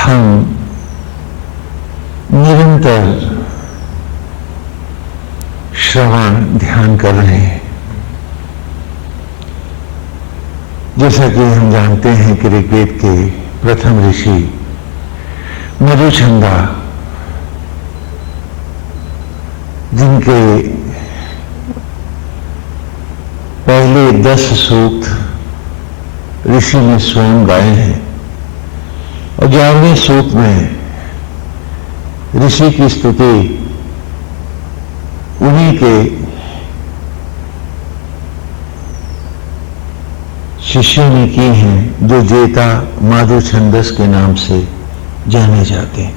हम निरंतर श्रवण ध्यान कर रहे हैं। जैसा कि हम जानते हैं कि ऋग्वेद के प्रथम ऋषि मधुछंदा, जिनके पहले 10 सूक्त ऋषि ने स्वयं गाए हैं और 11वें सूक्त में ऋषि की स्तुति उन्हीं के शिष्यों ने की हैं, जो जेता माधु छंदस के नाम से जाने जाते हैं।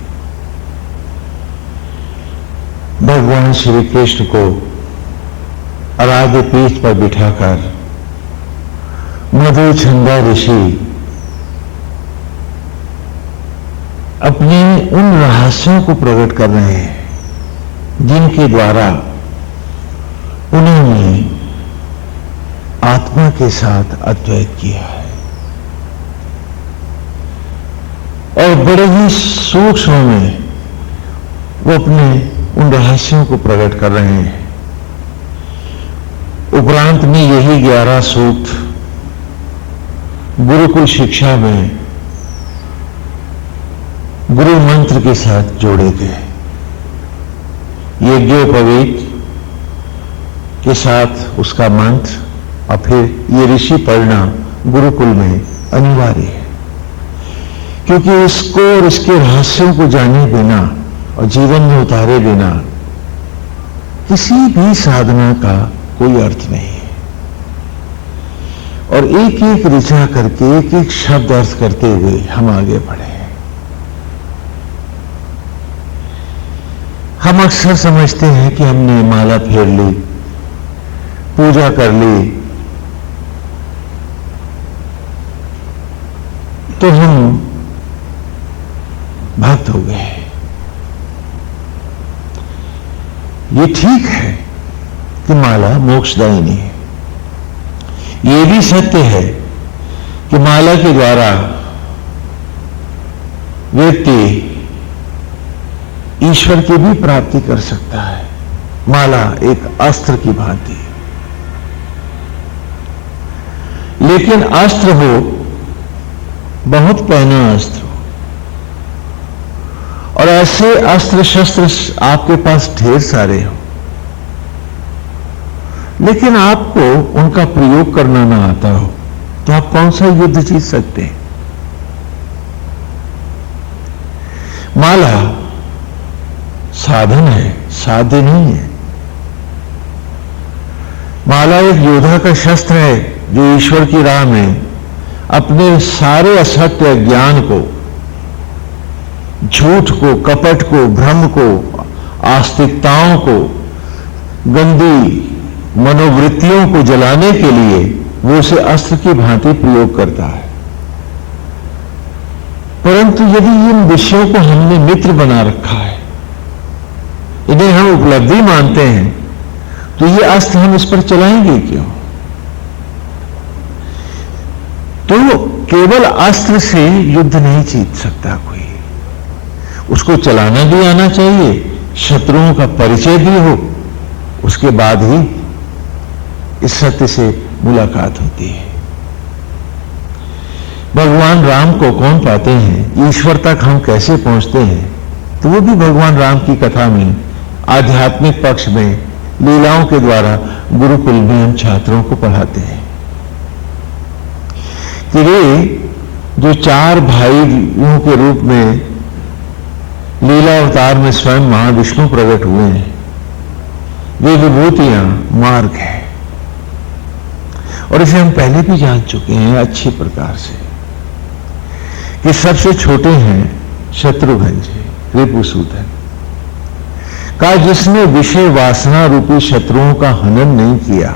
भगवान श्री कृष्ण को आराध्य पीठ पर बिठाकर मधु छंदा ऋषि अपने उन रहस्यों को प्रकट कर रहे हैं जिनके द्वारा उन्होंने आत्मा के साथ अद्वैत किया है और बड़े ही सूक्ष्म में वो अपने उन रहस्यों को प्रकट कर रहे हैं। उपरांत में यही 11 सूक्त गुरुकुल शिक्षा में गुरु मंत्र के साथ जोड़े गए। यज्ञोपवीत के साथ उसका मंत्र और फिर ये ऋषि पढ़ना गुरुकुल में अनिवार्य है, क्योंकि इसको और इसके रहस्यों को जाने बिना और जीवन में उतारे बिना किसी भी साधना का कोई अर्थ नहीं है। और एक एक ऋचा करके एक एक शब्द अर्थ करते हुए हम आगे बढ़े। हम अक्सर समझते हैं कि हमने माला फेर ली, पूजा कर ली, तो हम भक्त हो गए। ये ठीक है कि माला मोक्षदायिनी है। ये भी सत्य है कि माला के द्वारा व्यक्ति ईश्वर की भी प्राप्ति कर सकता है। माला एक अस्त्र की भांति, लेकिन अस्त्र हो, बहुत पहना अस्त्र हो, और ऐसे अस्त्र शस्त्र आपके पास ढेर सारे हो, लेकिन आपको उनका प्रयोग करना ना आता हो, तो आप कौन सा युद्ध जीत सकते हैं? माला साधन है, साध्य नहीं है। माला एक योद्धा का शस्त्र है जो ईश्वर की राह में अपने सारे असत्य ज्ञान को, झूठ को, कपट को, भ्रम को, आस्तिकताओं को, गंदी मनोवृत्तियों को जलाने के लिए वो उसे अस्त्र की भांति प्रयोग करता है। परंतु यदि इन विषयों को हमने मित्र बना रखा है, इन्हें हम उपलब्धि मानते हैं, तो ये अस्त्र हम इस पर चलाएंगे क्यों? तो केवल अस्त्र से युद्ध नहीं जीत सकता कोई, उसको चलाना भी आना चाहिए, शत्रुओं का परिचय भी हो, उसके बाद ही इस सत्य से मुलाकात होती है। भगवान राम को कौन पाते हैं, ईश्वर तक हम कैसे पहुंचते हैं, तो वो भी भगवान राम की कथा में आध्यात्मिक पक्ष में लीलाओं के द्वारा गुरुकुल में हम छात्रों को पढ़ाते हैं कि वे जो 4 भाइयों के रूप में लीला अवतार में स्वयं महाविष्णु प्रकट हुए हैं, वे विभूतियां मार्ग है। और इसे हम पहले भी जान चुके हैं अच्छी प्रकार से कि सबसे छोटे हैं शत्रुघ्न जी, रिपुसूदन का, जिसने विषय वासना रूपी शत्रुओं का हनन नहीं किया,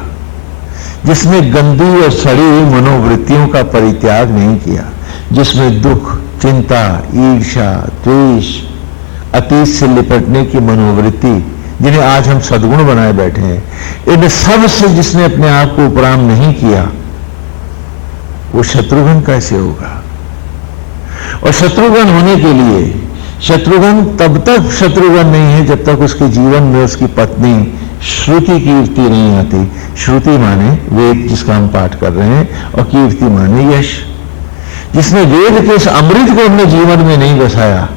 जिसने गंदी और सड़ी हुई मनोवृत्तियों का परित्याग नहीं किया, जिसमें दुख, चिंता, ईर्ष्या, द्वेष, अतीत से लिपटने की मनोवृत्ति, जिन्हें आज हम सद्गुण बनाए बैठे हैं, इन सब से जिसने अपने आप को उपराम नहीं किया, वो शत्रुघ्न कैसे होगा? और शत्रुघ्न होने के लिए, शत्रुघ्न तब तक शत्रुघ्न नहीं है जब तक उसके जीवन में उसकी पत्नी श्रुति कीर्ति नहीं आती। श्रुति माने वेद जिसका हम पाठ कर रहे हैं, और कीर्ति माने यश। जिसने वेद के इस अमृत को अपने जीवन में नहीं बसाया,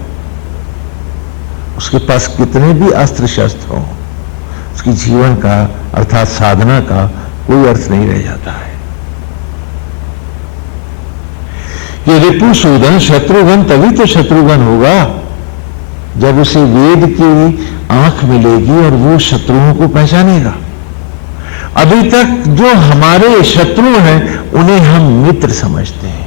उसके पास कितने भी अस्त्र शस्त्र हो, उसकी जीवन का अर्थात साधना का कोई अर्थ नहीं रह जाता है। ये रिपुसूदन शत्रुघ्न तभी तो शत्रुघ्न होगा जब उसे वेद की आंख मिलेगी और वो शत्रुओं को पहचानेगा। अभी तक जो हमारे शत्रु हैं उन्हें हम मित्र समझते हैं।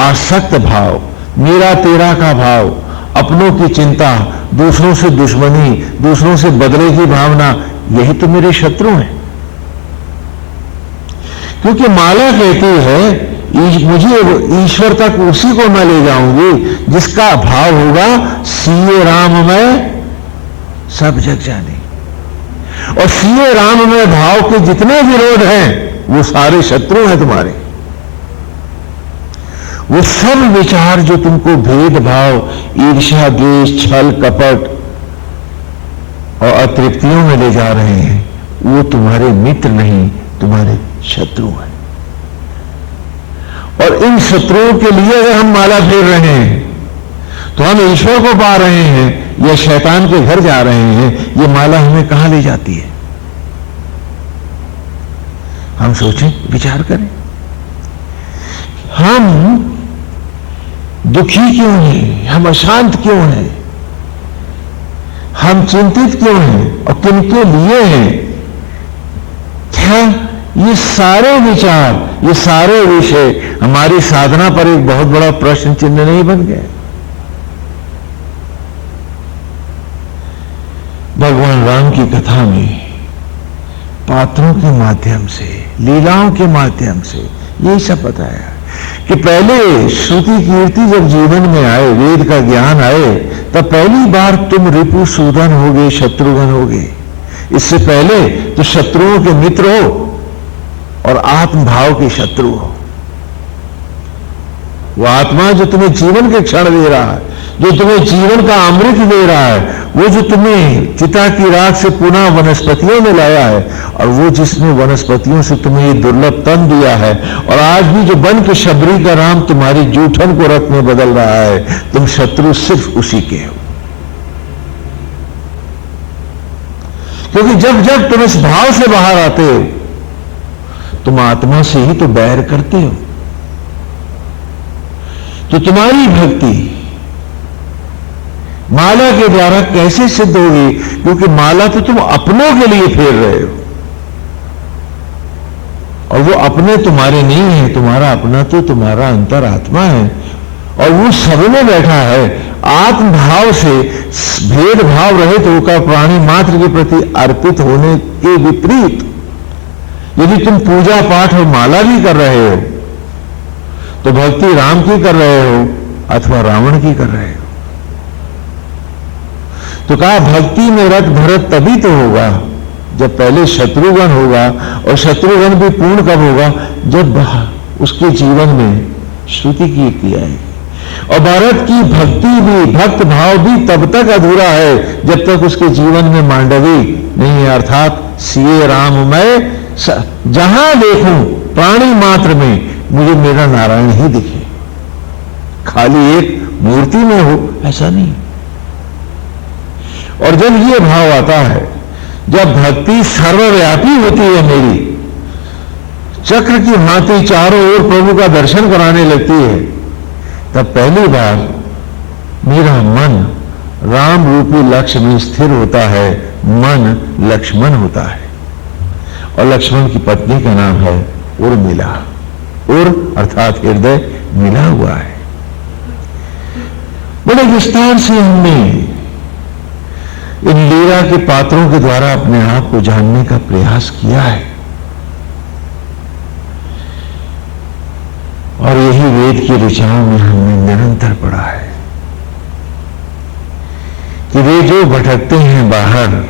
आसक्त भाव, मेरा तेरा का भाव, अपनों की चिंता, दूसरों से दुश्मनी, दूसरों से बदले की भावना, यही तो मेरे शत्रु हैं। क्योंकि माला कहती है मुझे ईश्वर तक उसी को मैं ले जाऊंगी जिसका भाव होगा सीए राम में सब जग जाने। और सीए राम में भाव के जितने विरोध हैं वो सारे शत्रु हैं तुम्हारे। वो सब विचार जो तुमको भेदभाव, ईर्ष्या, द्वेष, छल, कपट और अतृप्तियों में ले जा रहे हैं, वो तुम्हारे मित्र नहीं, तुम्हारे शत्रु हैं। और इन शत्रुओं के लिए अगर हम माला फेर रहे हैं तो हम ईश्वर को पा रहे हैं या शैतान के घर जा रहे हैं, ये माला हमें कहां ले जाती है? हम सोचें, विचार करें। हम दुखी क्यों हैं? हम अशांत क्यों हैं? हम चिंतित क्यों हैं? और किनके लिए हैं? क्या ये सारे विचार, ये सारे विषय हमारी साधना पर एक बहुत बड़ा प्रश्न चिन्ह नहीं बन गए? भगवान राम की कथा में पात्रों के माध्यम से, लीलाओं के माध्यम से यही सब बताया कि पहले श्रुति कीर्ति जब जीवन में आए, वेद का ज्ञान आए, तब पहली बार तुम रिपुसूदन होगे, शत्रुघ्न होगे। इससे पहले तो शत्रुओं के मित्र हो और आत्मभाव के शत्रु हो। वो आत्मा जो तुम्हें जीवन के क्षण दे रहा है, जो तुम्हें जीवन का अमृत दे रहा है, वो जो तुम्हें चिता की राख से पुनः वनस्पतियों में लाया है, और वो जिसने वनस्पतियों से तुम्हें ये दुर्लभ तन दिया है, और आज भी जो बन के शबरी का राम तुम्हारी जूठन को रथ में बदल रहा है, तुम शत्रु सिर्फ उसी के हो। क्योंकि जब जब तुम इस भाव से बाहर आते हो, तुम आत्मा से ही तो बैर करते हो। तो तुम्हारी भक्ति माला के द्वारा कैसे सिद्ध होगी? क्योंकि माला तो तुम अपनों के लिए फेर रहे हो, और वो अपने तुम्हारे नहीं है। तुम्हारा अपना तो तुम्हारा अंतरात्मा है, और वो सब में बैठा है। आत्मभाव से भेदभाव रहित होकर प्राणी मात्र के प्रति अर्पित होने के विपरीत यदि तुम पूजा पाठ और माला भी कर रहे हो, तो भक्ति राम की कर रहे हो अथवा रावण की कर रहे हो। तो कहा भक्ति में रत भरत तभी तो होगा जब पहले शत्रुघ्न होगा, और शत्रुघ्न भी पूर्ण कब होगा? जब उसके जीवन में श्रुति कीर्ति आएगी। और भरत की भक्ति भी, भक्त भाव भी तब तक अधूरा है जब तक उसके जीवन में मांडवी नहीं है, अर्थात सीए राम मैं जहां देखूं प्राणी मात्र में मुझे मेरा नारायण ही दिखे, खाली एक मूर्ति में हो ऐसा नहीं। और जब ये भाव आता है, जब भक्ति सर्वव्यापी होती है मेरी, चक्र की भांति चारों ओर प्रभु का दर्शन कराने लगती है, तब पहली बार मेरा मन राम रूपी लक्ष्य में स्थिर होता है। मन लक्ष्मण होता है, और लक्ष्मण की पत्नी का नाम है उर्मिला। उर अर्थात हृदय मिला हुआ है। बड़े विस्तार से हमने इन लीला के पात्रों के द्वारा अपने आप को जानने का प्रयास किया है, और यही वेद की ऋचाओं में हमने निरंतर पढ़ा है कि वे जो भटकते हैं बाहर,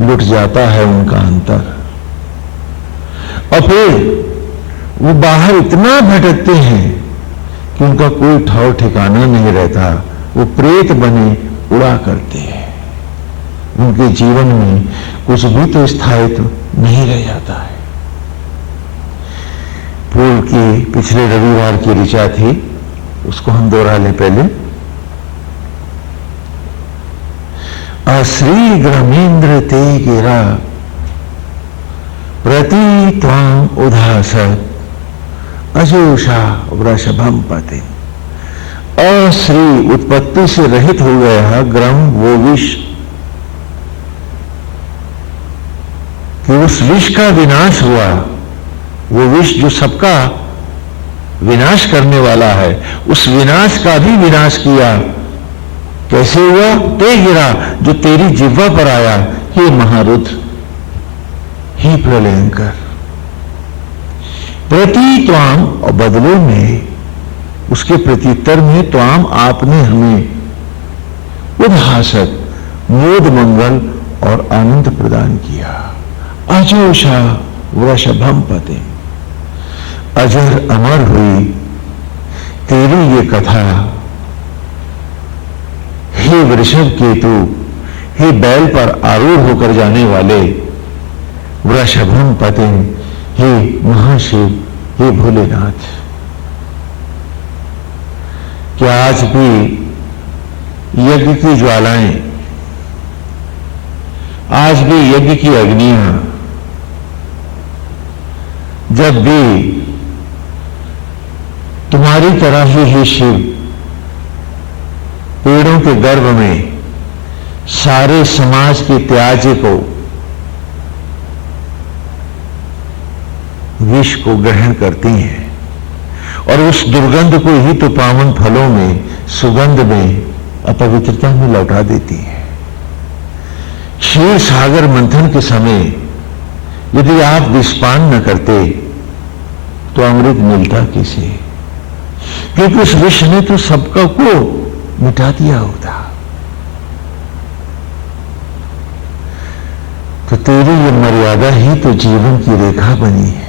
लुट जाता है उनका अंतर। और फिर वो बाहर इतना भटकते हैं कि उनका कोई ठौर ठिकाना नहीं रहता, वो प्रेत बने उड़ा करते हैं। उनके जीवन में कुछ भी तो स्थायित्व नहीं रह जाता है। पूर्व की पिछले रविवार की ऋचा थी, उसको हम दोहरा लें पहले। अश्री ग्रमेन्द्र ते गिरा प्रति त्वां उदासत अजोषा वृषभम पते। अश्री उत्पत्ति से रहित हो गया ग्रम, वो विष, कि उस विष का विनाश हुआ। वो विष जो सबका विनाश करने वाला है, उस विनाश का भी विनाश किया। कैसे हुआ? ते गिरा, जो तेरी जिह्वा पर आया। हे महारुद्र, हे प्रलयंकर, प्रति त्वाम, और बदले में उसके प्रत्युत्तर में त्वाम, आपने हमें उद्हासक, मोद मंगल और आनंद प्रदान किया। अजोषा वृषभम पते, अजर अमर हुई तेरी ये कथा। हे वृषभ केतु, हे बैल पर आरूढ़ होकर जाने वाले वृषभम पते, हे महाशिव, हे भोलेनाथ। क्या आज भी यज्ञ की ज्वालाएं, आज भी यज्ञ की अग्नियां, जब भी तुम्हारी तरह ही हे शिव पेड़ों के गर्भ में सारे समाज के त्याज्य को, विष को ग्रहण करती हैं और उस दुर्गंध को ही तो पावन फलों में, सुगंध में, अपवित्रता में लौटा देती है। क्षीर सागर मंथन के समय यदि आप विषपान न करते तो अमृत मिलता किसे? क्योंकि उस विष ने तो सबका को मिटा दिया होता। तो तेरी ये मर्यादा ही तो जीवन की रेखा बनी है।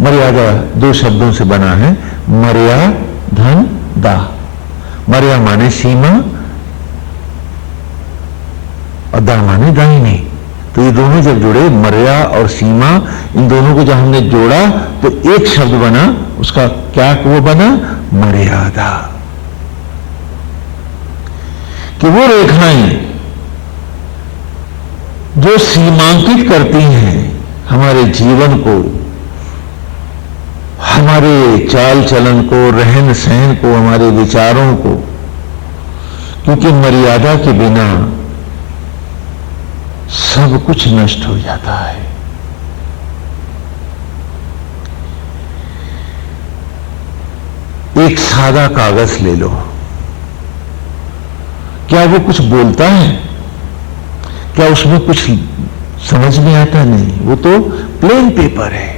मर्यादा दो शब्दों से बना है, मर्या धन दा। मर्या माने सीमा और दा माने दाहिनी। तो ये दोनों जब जुड़े, मर्या और सीमा, इन दोनों को जब हमने जोड़ा तो एक शब्द बना, उसका क्या वो बना? मर्यादा। कि वो रेखाएं जो सीमांकित करती हैं हमारे जीवन को, हमारे चाल चलन को, रहन सहन को, हमारे विचारों को, क्योंकि मर्यादा के बिना सब कुछ नष्ट हो जाता है। एक सादा कागज ले लो, क्या वो कुछ बोलता है? क्या उसमें कुछ समझ में आता? नहीं, वो तो प्लेन पेपर है,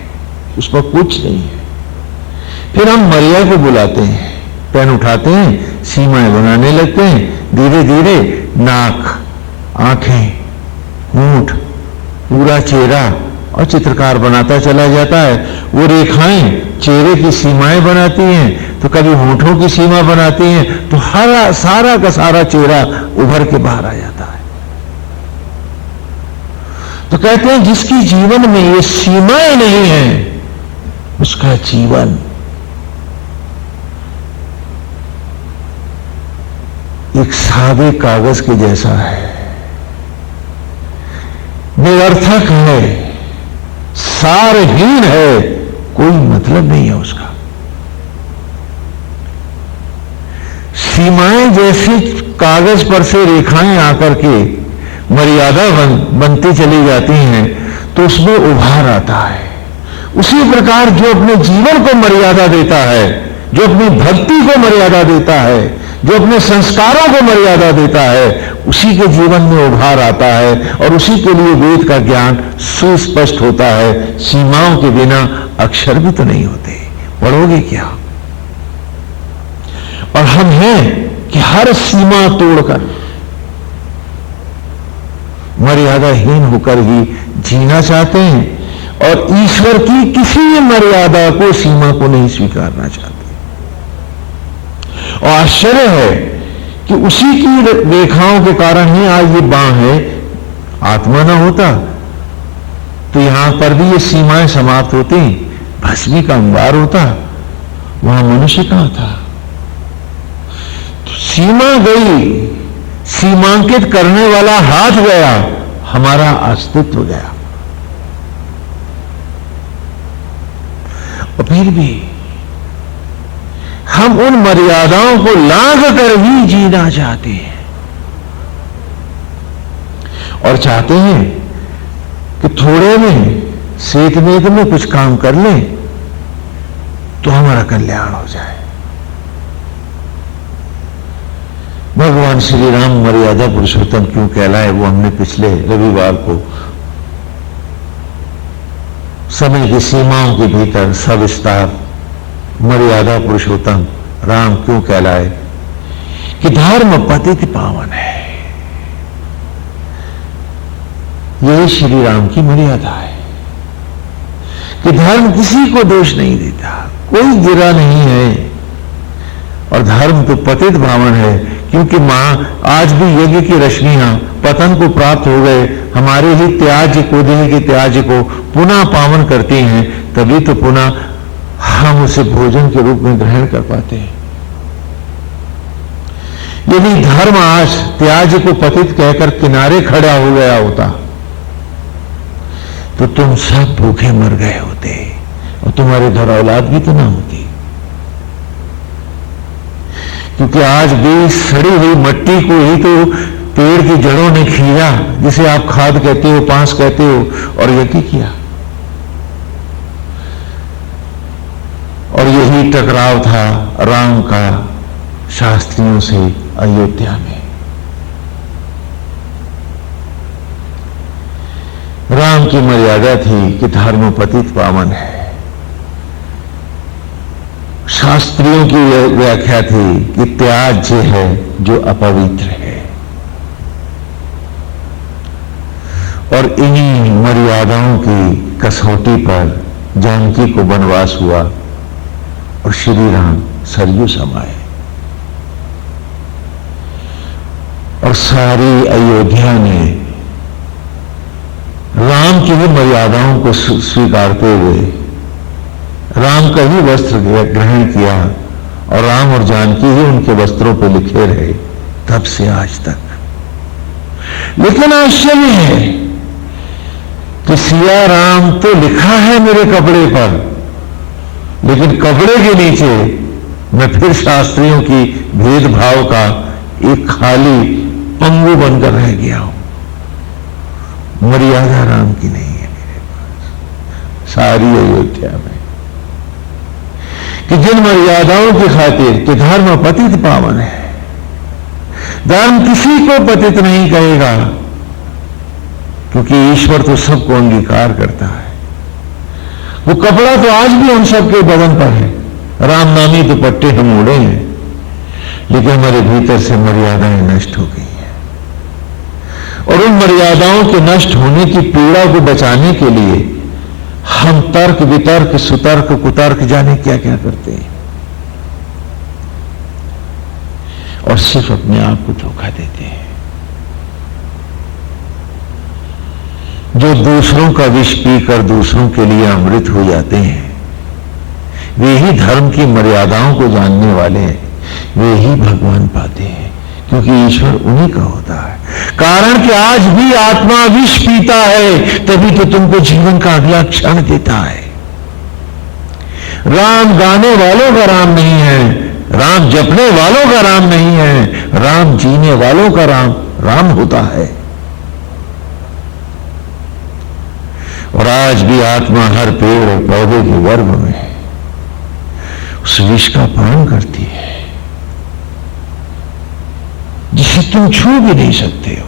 उस पर कुछ नहीं है। फिर हम मर्या को बुलाते हैं, पेन उठाते हैं, सीमाएं बनाने लगते हैं, धीरे धीरे नाक, आंखें, होंठ, पूरा चेहरा, और चित्रकार बनाता चला जाता है। वो रेखाएं चेहरे की सीमाएं बनाती हैं, तो कभी होंठों की सीमा बनाती हैं, तो हर सारा का सारा चेहरा उभर के बाहर आ जाता है। तो कहते हैं जिसकी जीवन में ये सीमाएं नहीं है, उसका जीवन एक सादे कागज के जैसा है, निरर्थक है, सारहीन है, कोई मतलब नहीं है उसका। सीमाएं जैसी कागज पर से रेखाएं आकर के मर्यादा बनती चली जाती हैं, तो उसमें उभार आता है। उसी प्रकार जो अपने जीवन को मर्यादा देता है, जो अपनी भक्ति को मर्यादा देता है, जो अपने संस्कारों को मर्यादा देता है, उसी के जीवन में उभार आता है और उसी के लिए वेद का ज्ञान सुस्पष्ट होता है। सीमाओं के बिना अक्षर भी तो नहीं होते, पढ़ोगे क्या? और हम हैं कि हर सीमा तोड़कर, मर्यादाहीन होकर ही जीना चाहते हैं और ईश्वर की किसी मर्यादा को, सीमा को नहीं स्वीकारना चाहते। और आश्चर्य है कि उसी की रेखाओं के कारण ही आज ये बाण है। आत्मा ना होता तो यहां पर भी ये सीमाएं समाप्त होती, भस्मी का अंबार होता, वहां मनुष्य कहां था। तो सीमा गई, सीमांकित करने वाला हाथ गया, हमारा अस्तित्व गया। और फिर भी हम उन मर्यादाओं को लांघ कर ही जीना चाहते हैं और चाहते हैं कि थोड़े में सेतवेद में कुछ काम कर लें तो हमारा कल्याण हो जाए। भगवान श्री राम मर्यादा पुरुषोत्तम क्यों कहलाए, वो हमने पिछले रविवार को समय की सीमाओं के भीतर सविस्तार मर्यादा पुरुषोत्तम राम क्यों कहलाए कि धर्म पतित पावन है। यही श्री राम की मर्यादा है कि धर्म किसी को दोष नहीं देता, कोई गिरा नहीं है। और धर्म तो पतित पावन है क्योंकि मां आज भी यज्ञ की रश्मियां पतन को प्राप्त हो गए, हमारे ही त्याज्य को, देह के त्याज्य को पुनः पावन करती हैं, तभी तो पुनः हम उसे भोजन के रूप में ग्रहण कर पाते हैं। यदि धर्म आज त्याज्य को पतित कहकर किनारे खड़ा हो गया होता तो तुम सब भूखे मर गए होते और तुम्हारे घर औलाद भी तो ना होती। क्योंकि आज भी सड़ी हुई मट्टी को ही तो पेड़ की जड़ों ने खींचा, जिसे आप खाद कहते हो, पांस कहते हो, और यज्ञ किया। और यही टकराव था राम का शास्त्रियों से अयोध्या में। राम की मर्यादा थी कि धर्म पतित पावन है। शास्त्रियों की व्याख्या थी कि त्याज्य है जो अपवित्र है। और इन्हीं मर्यादाओं की कसौटी पर जानकी को वनवास हुआ और श्री राम सरयू समाये और सारी अयोध्या ने राम की ही मर्यादाओं को स्वीकारते हुए राम का ही वस्त्र ग्रहण किया और राम और जानकी ही उनके वस्त्रों पर लिखे रहे तब से आज तक। लेकिन आश्चर्य है कि सिया राम तो लिखा है मेरे कपड़े पर, लेकिन कपड़े के नीचे मैं फिर शास्त्रियों की भेदभाव का एक खाली पंगु बनकर रह गया हूं। मर्यादा राम की नहीं है मेरे पास सारी अयोध्या में, कि जिन मर्यादाओं की खातिर कि धर्म पतित पावन है। धर्म किसी को पतित नहीं कहेगा क्योंकि ईश्वर तो सबको अंगीकार करता है। वो कपड़ा तो आज भी हम सबके बदन पर है, राम नामी दुपट्टे हम ओढ़े हैं, लेकिन हमारे भीतर से मर्यादाएं नष्ट हो गई हैं। और उन मर्यादाओं के नष्ट होने की पीड़ा को बचाने के लिए हम तर्क वितर्क सुतर्क कुतर्क जाने क्या क्या करते हैं और सिर्फ अपने आप को धोखा देते हैं। जो दूसरों का विष पीकर दूसरों के लिए अमृत हो जाते हैं, वे ही धर्म की मर्यादाओं को जानने वाले हैं, वे ही भगवान पाते हैं, क्योंकि ईश्वर उन्हीं का होता है। कारण कि आज भी आत्मा विष पीता है, तभी तो तुमको जीवन का अगला क्षण देता है। राम गाने वालों का राम नहीं है, राम जपने वालों का राम नहीं है, राम जीने वालों का राम होता है। और आज भी आत्मा हर पेड़ और पौधे के गर्भ में उस विष का पान करती है जिसे तुम छू भी नहीं सकते हो।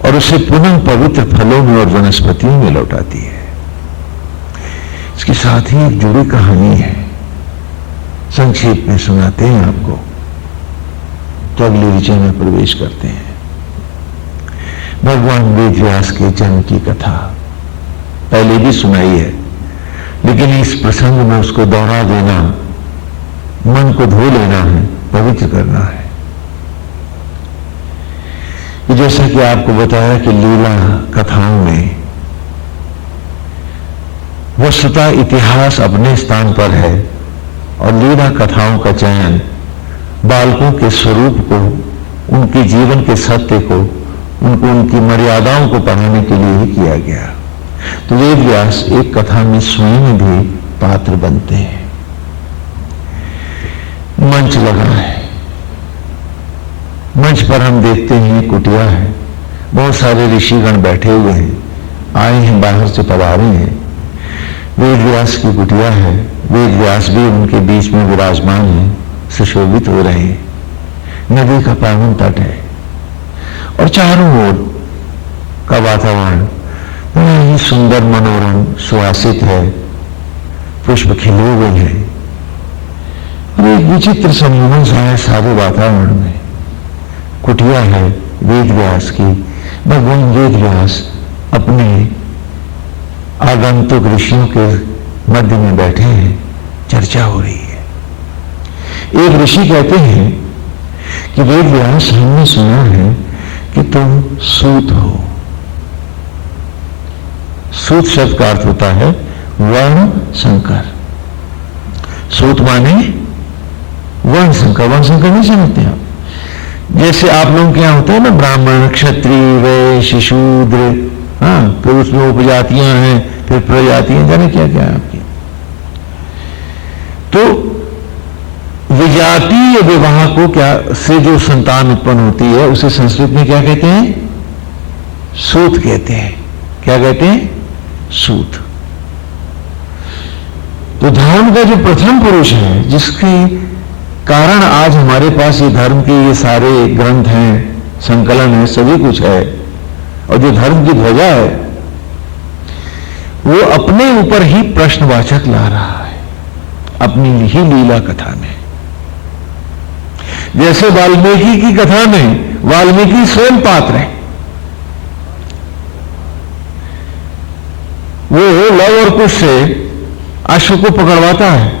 और उसे पुनः पवित्र फलों में और वनस्पतियों में लौटाती है। इसके साथ ही एक जुड़ी कहानी है, संक्षेप में सुनाते हैं आपको, तो अगले विषय में प्रवेश करते हैं। भगवान वेद व्यास के जन्म की कथा पहले भी सुनाई है, लेकिन इस प्रसंग में उसको दोहरा देना, मन को धो लेना है, पवित्र करना है। जैसा कि आपको बताया कि लीला कथाओं में वस्तुतः इतिहास अपने स्थान पर है और लीला कथाओं का चयन बालकों के स्वरूप को, उनके जीवन के सत्य को, उनको उनकी मर्यादाओं को पढ़ाने के लिए ही किया गया। तो वेद व्यास एक कथा में स्वयं भी पात्र बनते हैं। मंच लगा है, मंच पर हम देखते हैं कुटिया है, बहुत सारे ऋषिगण बैठे हुए हैं, आए हैं, बाहर से पधारे हैं। वेद व्यास की कुटिया है, वेद व्यास भी उनके बीच में विराजमान है, सुशोभित हो रहे हैं। नदी का पावन तट है और चारों ओर का वातावरण बड़ा ही सुंदर, मनोरम, सुवासित है, पुष्प खिले हुए हैं और एक विचित्र सम्मोहन सा है सारे वातावरण में। कुटिया है वेद व्यास की, भगवान वेद व्यास अपने आगंतुक ऋषियों के मध्य में बैठे हैं, चर्चा हो रही है। एक ऋषि कहते हैं कि वेद व्यास, हमने सुना है कि तुम सूत हो। सूत शब्द का अर्थ होता है वर्ण संकर। सूत माने वर्ण संकर। वर्ण संकर नहीं समझते आप? जैसे आप लोगों के यहां होता है ना, ब्राह्मण, क्षत्रिय, वैश्य, शूद्र, हाँ, फिर उसमें उपजातियां हैं, फिर प्रजातियां, जाने क्या क्या है आपके। तो विजातीय विवाह को क्या से जो संतान उत्पन्न होती है उसे संस्कृत में क्या कहते हैं? सूत कहते हैं। क्या कहते हैं? सूत। तो धर्म का जो प्रथम पुरुष है, जिसके कारण आज हमारे पास ये धर्म के ये सारे ग्रंथ हैं, संकलन है, सभी कुछ है, और जो धर्म की ध्वजा है वो अपने ऊपर ही प्रश्नवाचक ला रहा है अपनी ही लीला कथा में। जैसे वाल्मीकि की कथा में वाल्मीकि स्वयं पात्र है। वो लव और कुश से अश्व को पकड़वाता है।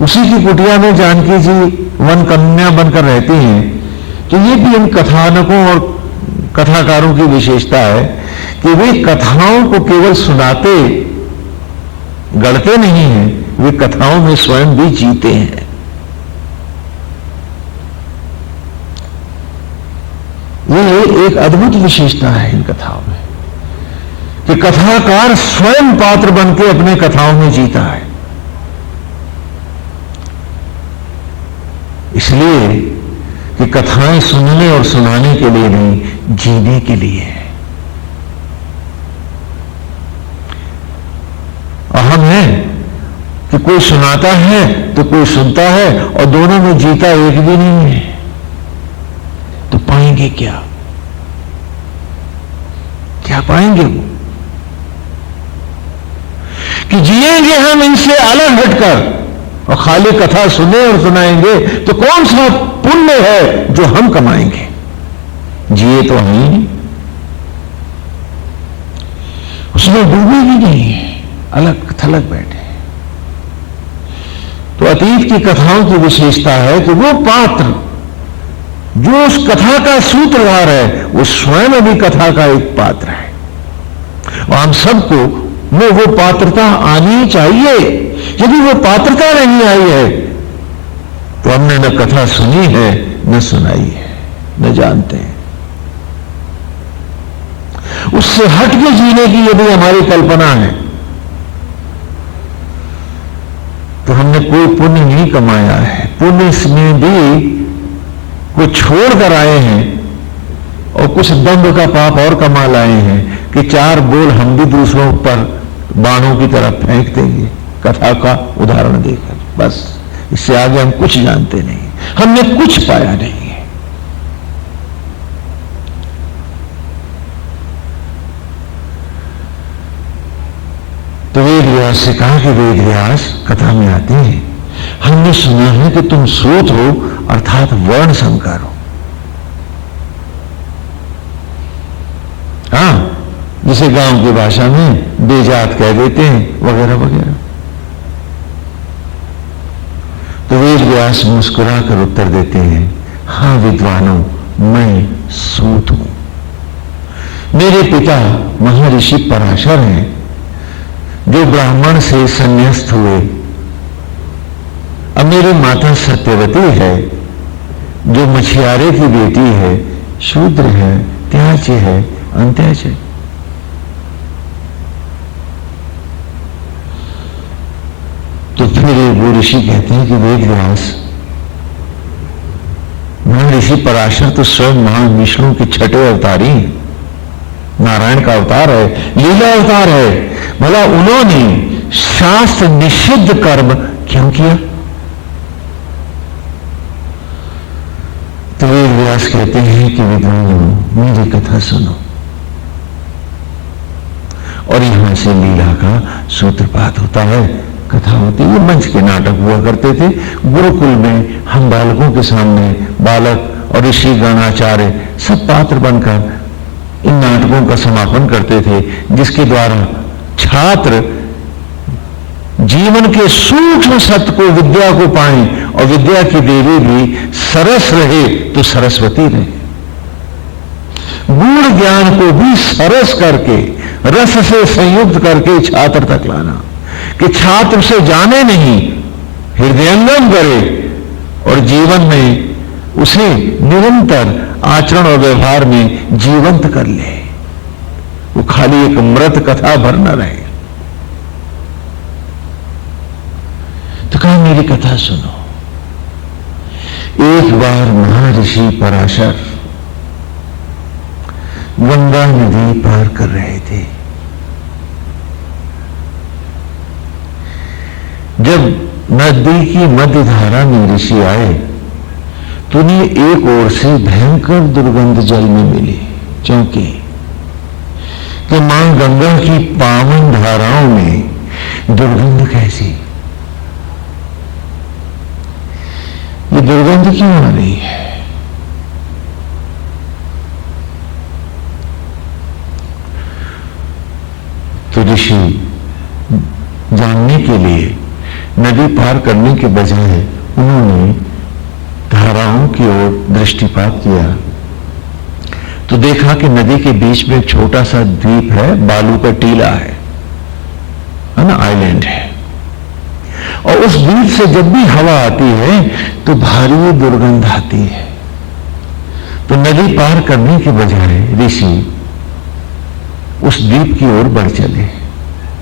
उसी की कुटिया में जानकी जी वन कन्या बनकर रहती हैं। तो ये भी इन कथानकों और कथाकारों की विशेषता है कि वे कथाओं को केवल सुनाते, गढ़ते नहीं हैं, वे कथाओं में स्वयं भी जीते हैं। ये एक अद्भुत विशेषता है इन कथाओं में कि कथाकार स्वयं पात्र बनकर अपने कथाओं में जीता है। इसलिए कि कथाएं सुनने और सुनाने के लिए नहीं, जीने के लिए है। और हम हैं कि कोई सुनाता है तो कोई सुनता है, और दोनों में जीता एक भी नहीं है। तो पाएंगे क्या? क्या पाएंगे वो? कि जिएंगे हम इनसे अलग हटकर और खाली कथा सुने और सुनाएंगे तो कौन सा पुण्य है जो हम कमाएंगे? जिए तो हम, उसमें डूबे भी नहीं, अलग थलग बैठे। तो अतीत की कथाओं की विशेषता है कि वो पात्र जो उस कथा का सूत्रधार है, वो स्वयं भी कथा का एक पात्र है। और हम सबको वो पात्रता आनी चाहिए। यदि वो पात्रता नहीं आई है तो हमने न कथा सुनी है, न सुनाई है, न जानते हैं। उससे हट के जीने की यदि हमारी कल्पना है तो हमने कोई पुण्य नहीं कमाया है। पुण्य में भी कुछ छोड़ कर आए हैं और कुछ दंभ का पाप और कमा लाए हैं कि चार बोल हम भी दूसरों पर बाणों की तरफ फेंक देंगे कथा का उदाहरण देकर। बस इससे आगे हम कुछ जानते नहीं, हमने कुछ पाया नहीं है। तो वेद व्यास से कहा कि वेद व्यास कथा में आते हैं, हमने सुना है कि तुम सूत हो, अर्थात वर्ण संकर हो। हाँ, जिसे गांव की भाषा में बेजात कह देते हैं, वगैरह वगैरह। तो वेद व्यास मुस्कुराकर उत्तर देते हैं, हाँ विद्वानों, मैं सूत हूं। मेरे पिता महर्षि पराशर हैं, जो ब्राह्मण से संन्यास्त हुए। अब मेरी माता सत्यवती है, जो मछियारे की बेटी है, शूद्र है, त्याज्य है, अंत्यज है। तो फिर वो ऋषि कहते हैं कि वेद व्यास, महर्षि पराशर तो स्वयं महान विष्णु के छठे अवतारी हैं, नारायण का अवतार है, लीला अवतार है। भला उन्होंने शास्त्र निषिद्ध कर्म क्यों किया? तो वेद व्यास कहते हैं कि विद्वानों, मेरी कथा सुनो। और यहां से लीला का सूत्रपात होता है, कथा होती है। मंच के नाटक हुआ करते थे गुरुकुल में। हम बालकों के सामने बालक और ऋषि गणाचार्य सब पात्र बनकर इन नाटकों का समापन करते थे, जिसके द्वारा छात्र जीवन के सूक्ष्म सत्य को, विद्या को पाएं। और विद्या की देवी भी सरस रहे तो सरस्वती रहे। गूढ़ ज्ञान को भी सरस करके, रस से संयुक्त करके छात्र तक लाना, कि छात्र से जाने नहीं, हृदयंगम करे और जीवन में उसे निरंतर आचरण और व्यवहार में जीवंत कर ले। वो खाली एक मृत कथा भर न रहे। तो कहा मेरी कथा सुनो। एक बार महर्षि पराशर गंगा नदी पार कर रहे थे। जब नदी की मध्य धारा में ऋषि आए तो उन्हें एक ओर से भयंकर दुर्गंध जल में मिली, क्योंकि कि मां गंगा की पावन धाराओं में दुर्गंध कैसी? ये दुर्गंध क्यों आ रही है? तो ऋषि जानने के लिए नदी पार करने के बजाय उन्होंने धाराओं की ओर दृष्टिपात किया तो देखा कि नदी के बीच में एक छोटा सा द्वीप है, बालू का टीला है ना, आइलैंड है। और उस द्वीप से जब भी हवा आती है तो भारी दुर्गंध आती है। तो नदी पार करने के बजाय ऋषि उस द्वीप की ओर बढ़ चले।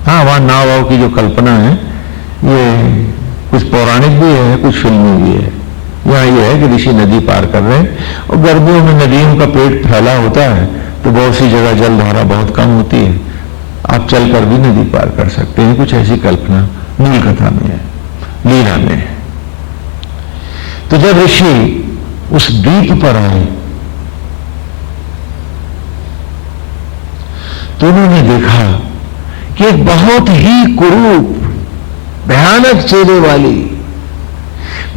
हाँ, वहां नाव वाव की जो कल्पना है ये कुछ पौराणिक भी है, कुछ फिल्मी भी है। यहाँ ये है कि ऋषि नदी पार कर रहे हैं और गर्मियों में नदियों का पेट फैला होता है तो बहुत सी जगह जल धारा बहुत कम होती है, आप चलकर भी नदी पार कर सकते हैं। कुछ ऐसी कल्पना मूल कथा में है, लीला में है। तो जब ऋषि उस द्वीप पर आए तो उन्होंने देखा कि एक बहुत ही कुरूप, भयानक चेहरे वाली,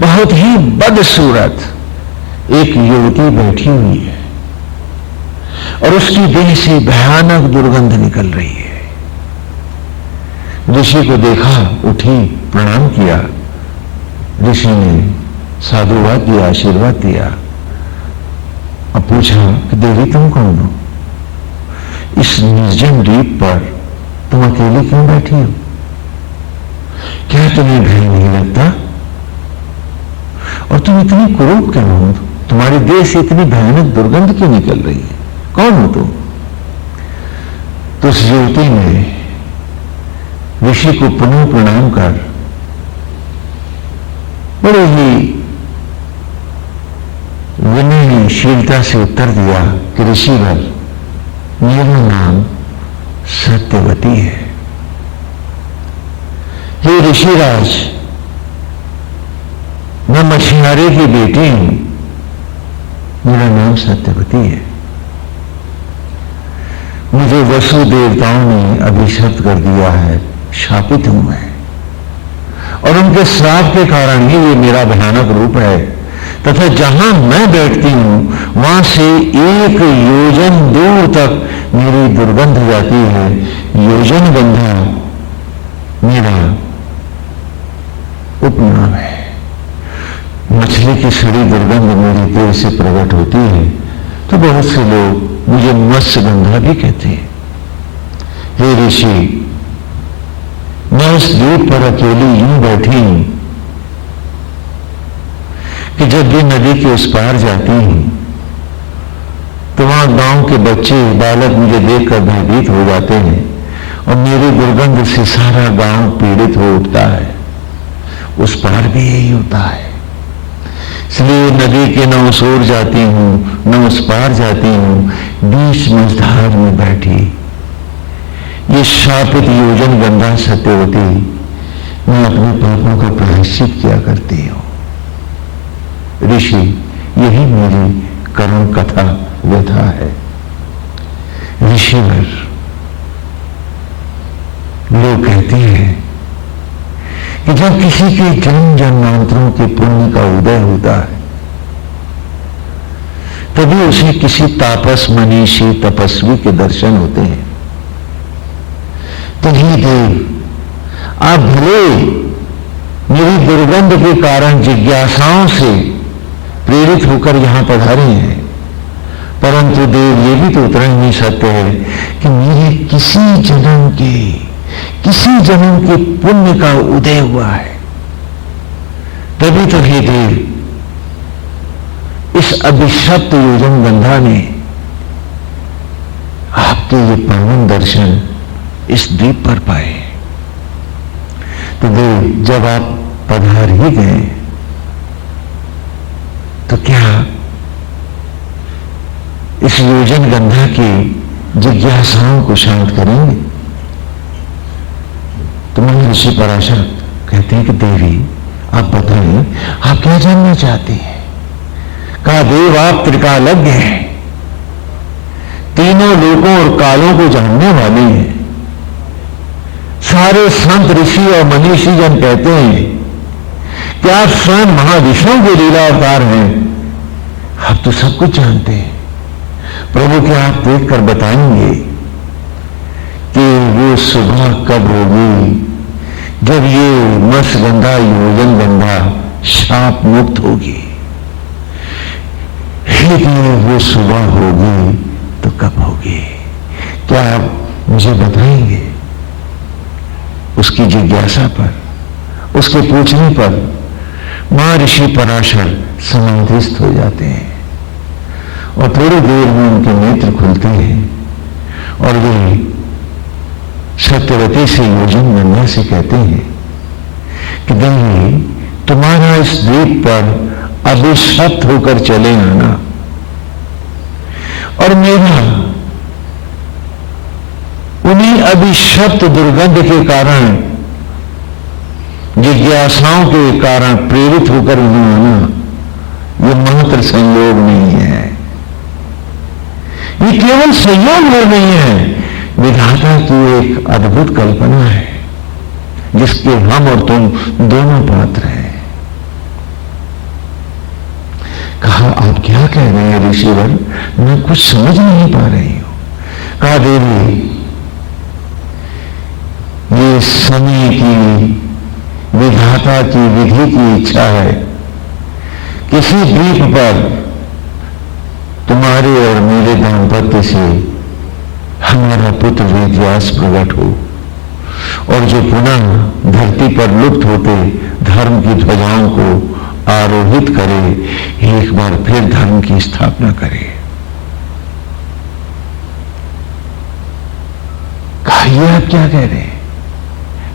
बहुत ही बदसूरत एक युवती बैठी हुई है और उसकी देह से भयानक दुर्गंध निकल रही है। ऋषि को देखा, उठी, प्रणाम किया। ऋषि ने साधुवाद दिया, आशीर्वाद दिया। अब पूछा कि देवी तुम कौन हो? इस निर्जन द्वीप पर तुम अकेले क्यों बैठी हो? क्या तुम्हें भय नहीं लगता? और तुम इतनी कुरूप क्यों हो? तुम्हारे देह से इतनी भयानक दुर्गंध क्यों निकल रही है? कौन हो तुम? तो उस युवती ने ऋषि को पुनः प्रणाम कर बड़े ही विनयशीलता से उत्तर दिया कि ऋषिवर, मेरा नाम सत्यवती है। हे ऋषिराज, मैं मछियारे की बेटी हूं, मेरा नाम सत्यवती है। मुझे वसु देवताओं ने अभिशप्त कर दिया है, शापित हूं मैं, और उनके श्राप के कारण ही ये मेरा भयानक रूप है। तथा जहां मैं बैठती हूं वहां से 1 योजन दूर तक मेरी दुर्गंध जाती है। योजन गंधा मेरा उपनाम है। मछली की सड़ी दुर्गंध मेरी देह से प्रकट होती है तो बहुत से लोग मुझे मत्स्य गंधा भी कहते हैं। हे ऋषि, मैं उस द्वीप पर अकेली यूं बैठी हूं कि जब भी नदी के उस पार जाती हूं तो वहां गांव के बच्चे बालक मुझे देखकर भयभीत हो जाते हैं और मेरी दुर्गंध से सारा गांव पीड़ित हो उठता है। उस पार भी यही होता है। इसलिए नदी के न उस ओर जाती हूं न उस पार जाती हूं, बीच मझधार में बैठी ये शापित योजन गंधा सत्यवती मैं अपने पापों का प्रायश्चित किया करती हूं। ऋषि, यही मेरी करुण कथा व्यथा है। ऋषिवर, लोग कहते हैं कि जब किसी के जन्म जन्मांतरों के पुण्य का उदय होता है तभी उसे किसी तापस मनीषी तपस्वी के दर्शन होते हैं। तो हे देव, आप भले मेरी दुर्गंध के कारण जिज्ञासाओं से प्रेरित होकर यहां पधारे हैं, परंतु देव ये भी तो उतना ही सत्य है कि मेरे किसी जन्म के पुण्य का उदय हुआ है। तभी तो हे देव इस अभिशप्त योजन गंधा ने आपके ये पावन दर्शन इस द्वीप पर पाए। तो देव, जब आप पधार ही गए तो क्या इस योजन गंधा की जिज्ञासाओं को शांत करेंगे? तो महर्षि पराशर कहते हैं कि देवी, आप बताएं, आप क्या जानना चाहती हैं? कहा, देव, आप त्रिकालज्ञ हैं, तीनों लोकों और कालों को जानने वाले हैं। सारे संत ऋषि और मनीषी जन कहते हैं कि आप स्वयं महाविष्णु के लीला अवतार हैं। आप तो सब कुछ जानते हैं। प्रभु, क्या आप देखकर बताएंगे कि वो सुबह कब होगी जब ये मत्स्य गंधा योजन गंधा शाप मुक्त होगी? लेकिन वो सुबह होगी तो कब होगी? क्या आप मुझे बताएंगे? उसकी जिज्ञासा पर, उसके पूछने पर महर्षि पराशर समाधिस्थ हो जाते हैं और थोड़ी देर में उनके नेत्र खुलते हैं और वे सत्यवती से योजन गंगा से कहते हैं कि देवी, तुम्हारा इस द्वीप पर अभिशप्त होकर चले आना और मेरा उन्हीं अभिशप्त दुर्गंध के कारण, जिज्ञासाओं के कारण प्रेरित होकर यहां आना, ये मात्र संयोग नहीं है, ये केवल संयोग नहीं है, विधाता की एक अद्भुत कल्पना है जिसके हम और तुम दोनों पात्र हैं। कहा, आप क्या कह रहे हैं ऋषिवर? मैं कुछ समझ नहीं पा रही हूं। कहा, देवी, ये समय की, विधाता की, विधि की इच्छा है किसी द्वीप पर तुम्हारे और मेरे दाम्पत्य से हमारा पुत्र वेदव्यास प्रकट हो और जो पुनः धरती पर लुप्त होते धर्म की ध्वजाओं को आरोहित करे, एक बार फिर धर्म की स्थापना करे। कहा, ये आप क्या कह रहे हैं?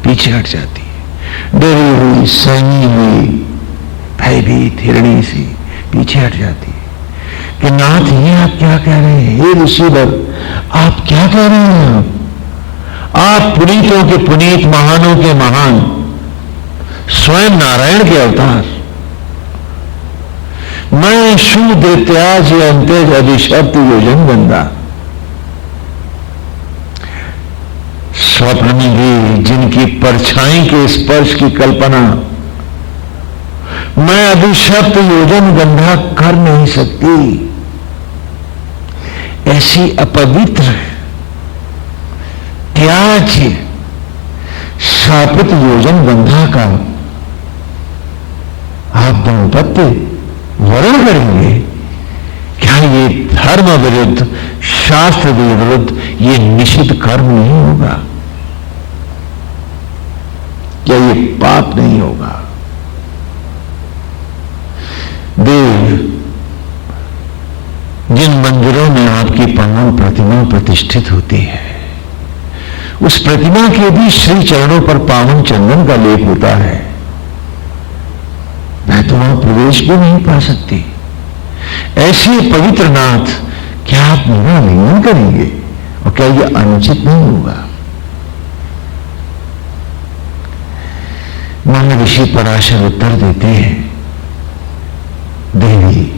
पीछे हट जाती है, डरी हुई, सहमी हुई, भयभीत हिरणी सी पीछे हट जाती है कि नाथ, ये आप क्या कह रहे हैं? हे ऋषिवर, आप क्या कह रहे हैं? आप पुनीतों के पुनीत, महानों के महान, स्वयं नारायण के अवतार, मैं शूद्र त्याज अंत्यज अभिशप्त योजन गंधा, स्वप्न में भी जिनकी परछाई के स्पर्श की कल्पना मैं अभिशप्त योजन गंधा कर नहीं सकती। ऐसी अपवित्र त्याज्य शापित योजन गंधा का आप दाम्पत्य वर्ण करेंगे? क्या ये धर्म विरुद्ध, शास्त्र विरुद्ध, ये निषिद्ध कर्म नहीं होगा? क्या ये पाप नहीं होगा? देव जिन मंदिरों में आपकी पावन प्रतिमा प्रतिष्ठित होती है, उस प्रतिमा के भी श्री चरणों पर पावन चंदन का लेप होता है। मैं तो वहां प्रवेश भी नहीं पा सकती। ऐसे पवित्र नाथ, क्या आप मेरा आलिंगन करेंगे? और क्या यह अनुचित नहीं होगा? महर्षि पराशर उत्तर देते हैं, देवी,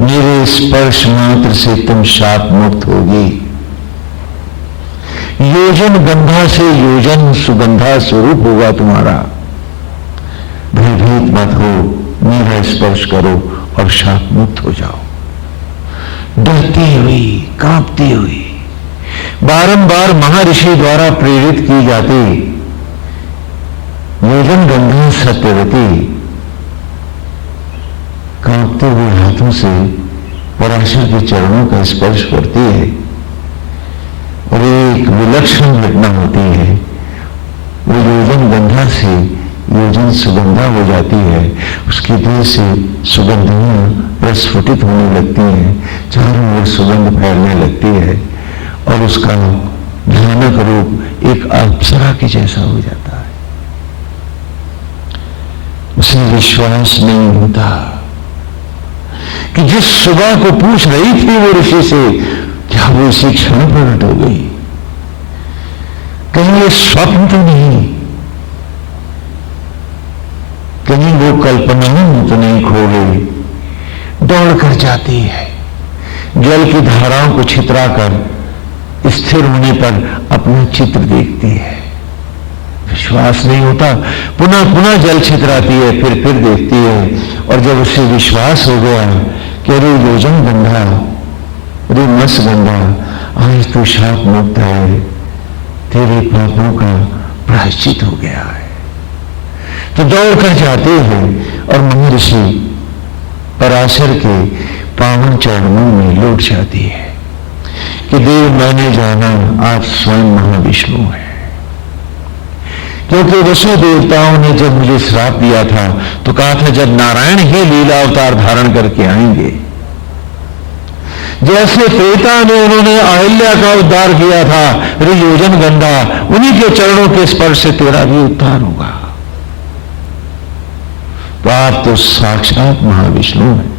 मेरे स्पर्श मात्र से तुम शाप मुक्त होगी। योजन गंधा से योजन सुगंधा स्वरूप होगा तुम्हारा। भयभीत मत हो, मेरा स्पर्श करो और शाप मुक्त हो जाओ। डरती हुई, कांपती हुई, बारंबार महर्षि द्वारा प्रेरित की जाती योजन गंधा सत्यवती कांपते हुए हाथों से पराशर के चरणों का स्पर्श करती है और एक विलक्षण घटना होती है। वो योजन गंधा से योजन सुगंधा हो जाती है। उसके देह से सुगंधियां प्रस्फुटित होने लगती हैं, चारों ओर सुगंध फैलने लगती है और उसका भयानक रूप एक अप्सरा के जैसा हो जाता है। उसे विश्वास नहीं होता कि जिस सुबह को पूछ रही थी वो ऋषि से, क्या वो इसी क्षण प्रकट हो गई? कहीं ये स्वप्न तो नहीं, कहीं वो कल्पना तो नहीं खो गई? दौड़ कर जाती है, जल की धाराओं को छितराकर स्थिर होने पर अपना चित्र देखती है। विश्वास नहीं होता, पुनः पुनः जल छितराती है, फिर देखती है और जब उसे विश्वास हो गया कि अरे योजन गंधा, अरे मस गंधा, आज तो शाप मुक्त है, तेरे पापों का प्रायश्चित हो गया है। तो दौड़ कर जाते हैं और महर्षि पराशर के पावन चरणों में लौट जाती है कि देव, मैंने जाना आप स्वयं महाविष्णु हैं। क्योंकि वसु देवताओं ने जब मुझे श्राप दिया था तो कहा था जब नारायण ही लीला अवतार धारण करके आएंगे, जैसे त्रेता ने उन्होंने अहिल्या का उद्धार किया था, रे योजन गंधा, उन्हीं के चरणों के स्पर्श से तेरा भी उद्धार होगा। तो आप तो साक्षात महाविष्णु हैं,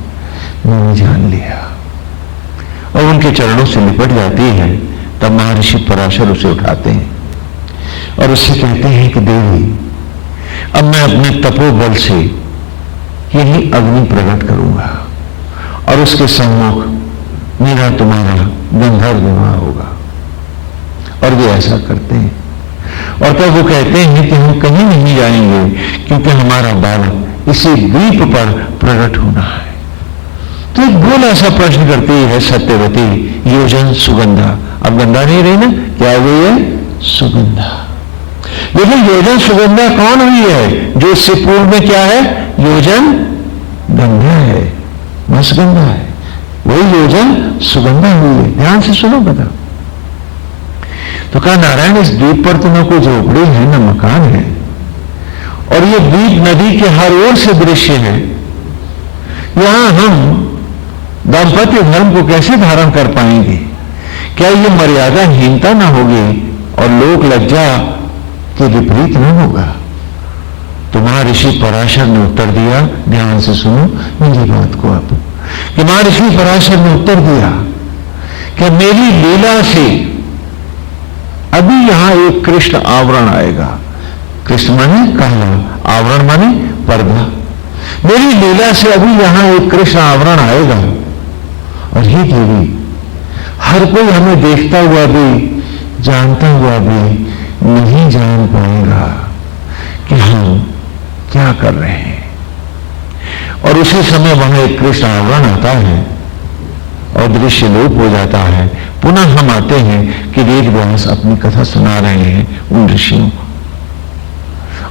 मैंने जान लिया। और उनके चरणों से लिपट जाती है। तब महर्षि पराशर उसे उठाते हैं और उससे कहते हैं कि देवी, अब मैं अपने तपोबल से यही अग्नि प्रकट करूंगा और उसके सम्मुख मेरा तुम्हारा गंधर्व विवाह होगा। और वे ऐसा करते हैं और तब वो कहते हैं कि हम कहीं नहीं जाएंगे क्योंकि हमारा बालक इसी द्वीप पर प्रकट होना है। तो एक भोला सा प्रश्न करती है सत्यवती, योजन सुगंधा, अब गंधा नहीं रही ना, क्या हो गई है? सुगंधा। लेकिन योजन सुगंधा कौन हुई है? जो इससे पूर्व में क्या है? योजन गंधा है, मसगंधा है, वही योजन सुगंधा हुई है। ध्यान से सुनो बता। तो कहा नारायण, इस द्वीप पर तो न कोई झोपड़ी है न मकान है और ये द्वीप नदी के हर ओर से दृश्य है। यहां हम दाम्पत्य धर्म को कैसे धारण कर पाएंगे? क्या ये मर्यादाहीनता न होगी और लोक लज्जा के विपरीत न होगा? तो महर्षि पराशर ने उत्तर दिया, ध्यान से सुनो मेरी बात को अब, कि महर्षि पराशर ने उत्तर दिया कि मेरी लीला से अभी यहां एक कृष्ण आवरण आएगा। कृष्ण माने काला, आवरण माने पर्दा। मेरी लीला से अभी यहां एक कृष्ण आवरण आएगा और हे देवी, हर कोई हमें देखता हुआ भी, जानता हुआ भी नहीं जान पाएगा कि हम क्या कर रहे हैं। और उसी समय वहां एक कृष्ण आवरण आता है और दृश्य लोप हो जाता है। पुनः हम आते हैं कि वेद व्यास अपनी कथा सुना रहे हैं उन ऋषियों को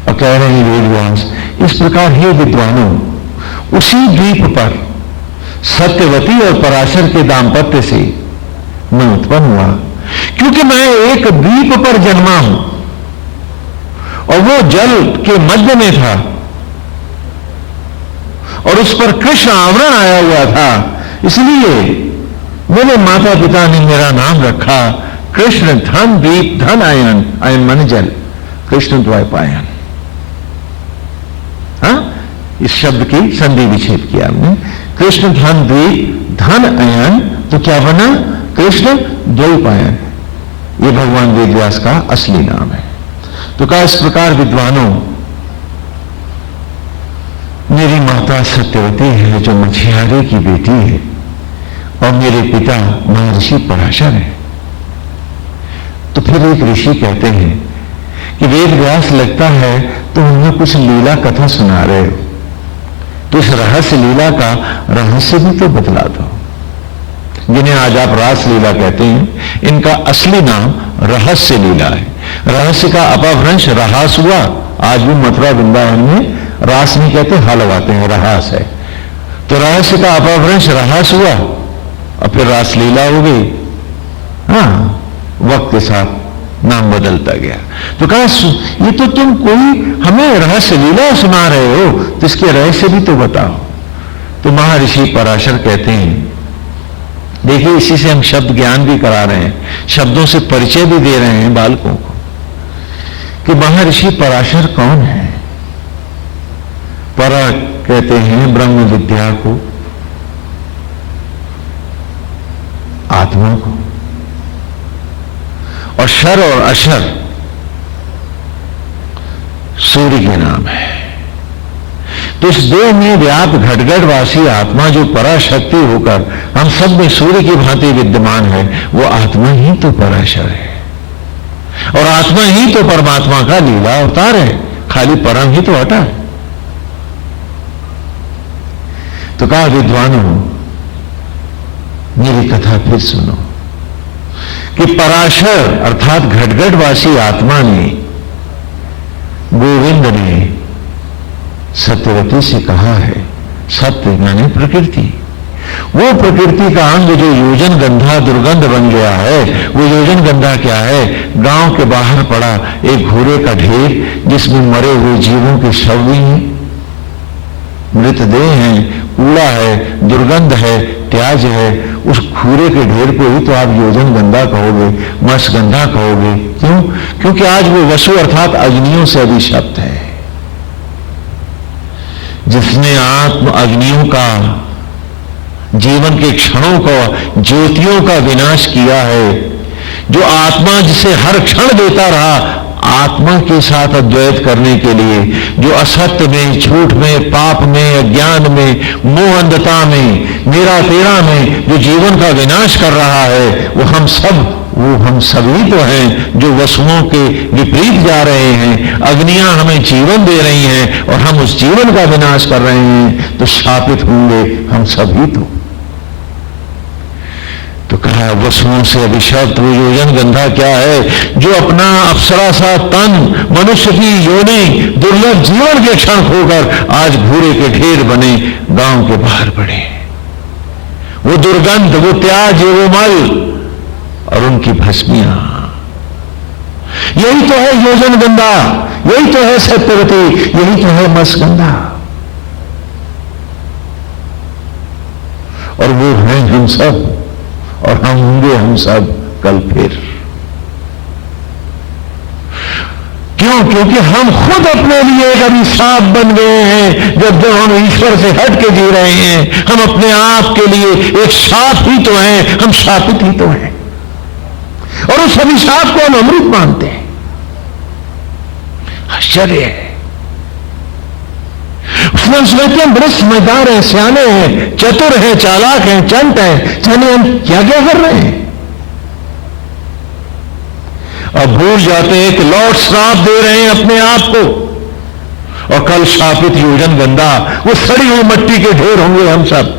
और कह रहे हैं, वेद व्यास इस प्रकार हे विद्वानों, उसी द्वीप पर सत्यवती और पराशर के दाम्पत्य से मैं उत्पन्न हुआ, क्योंकि मैं एक द्वीप पर जन्मा हूं और वो जल के मध्य में था और उस पर कृष्ण आवरण आया हुआ था, इसलिए मेरे माता पिता ने मेरा नाम रखा कृष्ण धन द्वीप धन आयन, आयन मन जल, कृष्ण द्वैपायन। हाँ, इस शब्द की संधि विच्छेद किया हमने, कृष्ण धन द्वीप धन अयन, तो क्या बना कृष्ण द्वैपायन। ये भगवान वेदव्यास का असली नाम है। तो कहा इस प्रकार विद्वानों, मेरी माता सत्यवती है जो मछियारे की बेटी है और मेरे पिता महर्षि पराशर है। तो फिर एक ऋषि कहते हैं कि वेद व्यास लगता है तो उन्हें कुछ लीला कथा सुना रहे हो, तो इस रहस्य लीला का रहस्य भी तो बतला दो। जिन्हें आज आप रास लीला कहते हैं, इनका असली नाम रहस्य लीला है। रहस्य का अपभ्रंश रहास हुआ। आज भी मथुरा वृंदावन में रास नहीं कहते, हल लगाते हैं, रहास है। तो रहस्य का अपभ्रंश रहास हुआ और फिर रासलीला हो गई। हाँ, वक्त के साथ नाम बदलता गया। तो कहा ये तो तुम कोई हमें रहस्य लीला सुना रहे हो, तो इसके रहस्य भी तो बताओ। तो महर्षि पराशर कहते हैं, देखिए इसी से हम शब्द ज्ञान भी करा रहे हैं, शब्दों से परिचय भी दे रहे हैं बालकों को कि महर्षि पराशर कौन है। परा कहते हैं ब्रह्म विद्या को, आत्मा को, और शर और अशर सूर्य के नाम है। तो इस देह में व्याप्त घटघटवासी आत्मा जो पराशक्ति होकर हम सब में सूर्य की भांति विद्यमान है, वो आत्मा ही तो पराशर है और आत्मा ही तो परमात्मा का लीला अवतार है, खाली परम ही तो हटा है। तो कहा विद्वानों, मेरी कथा फिर सुनो कि पराशर अर्थात घटघटवासी आत्मा ने, गोविंद ने सत्यवती से कहा है, सत्य माने प्रकृति, वो प्रकृति का अंग जो योजन गंधा दुर्गंध बन गया है, वो योजन गंधा क्या है? गांव के बाहर पड़ा एक घोड़े का ढेर जिसमें मरे हुए जीवों के शव भी हैं, मृतदेह हैं, कूड़ा है, दुर्गंध है, त्याज है। उस घूरे के ढेर को ही तो आप योजन गंधा कहोगे, मत्स्यगंधा कहोगे। क्यों? क्योंकि आज वो वसु अर्थात अग्नियों से अभिशप्त है। जिसने आत्म अग्नियों का, जीवन के क्षणों का, ज्योतियों का विनाश किया है, जो आत्मा जिसे हर क्षण देता रहा आत्मा के साथ अद्वैत करने के लिए, जो असत्य में, झूठ में, पाप में, अज्ञान में, मोह अंधता में, मेरा तेरा में जो जीवन का विनाश कर रहा है, वो हम सभी तो हैं जो वसुओं के विपरीत जा रहे हैं। अग्नियां हमें जीवन दे रही हैं और हम उस जीवन का विनाश कर रहे हैं, तो शापित होंगे हम सभी। तो कहा वसुओं से अभिशप्त वो योजन गंधा क्या है? जो अपना अप्सरा सा तन, मनुष्य की योनि, दुर्लभ जीवन के क्षण खोकर आज घूरे के ढेर बने गांव के बाहर पड़े। वो दुर्गंध, वो त्याज, वो मल और उनकी भस्मियां, यही तो है योजन गंधा, यही तो है सत्यवती, यही तो है मत्स्यगंधा। और वो हैं हम सब और हम होंगे हम सब कल फिर। क्यों? क्योंकि हम खुद अपने लिए एक अभिशाप बन गए हैं। जब हम ईश्वर से हट के जी रहे हैं, हम अपने आप के लिए एक शाप ही तो हैं, हम शापित ही तो हैं और उस अभिशाप को हम अमृत मानते हैं। आश्चर्य है। उसमें सोचते हैं बड़े समझदार हैं, सियाने हैं, चतुर हैं, चालाक हैं, चंट हैं, जाने हम क्या क्या कर रहे हैं। अब भूल जाते हैं कि लॉर्ड श्राप दे रहे हैं अपने आप को और कल शापित योजन गंदा, वो सड़ी हुई मिट्टी के ढेर होंगे हम सब।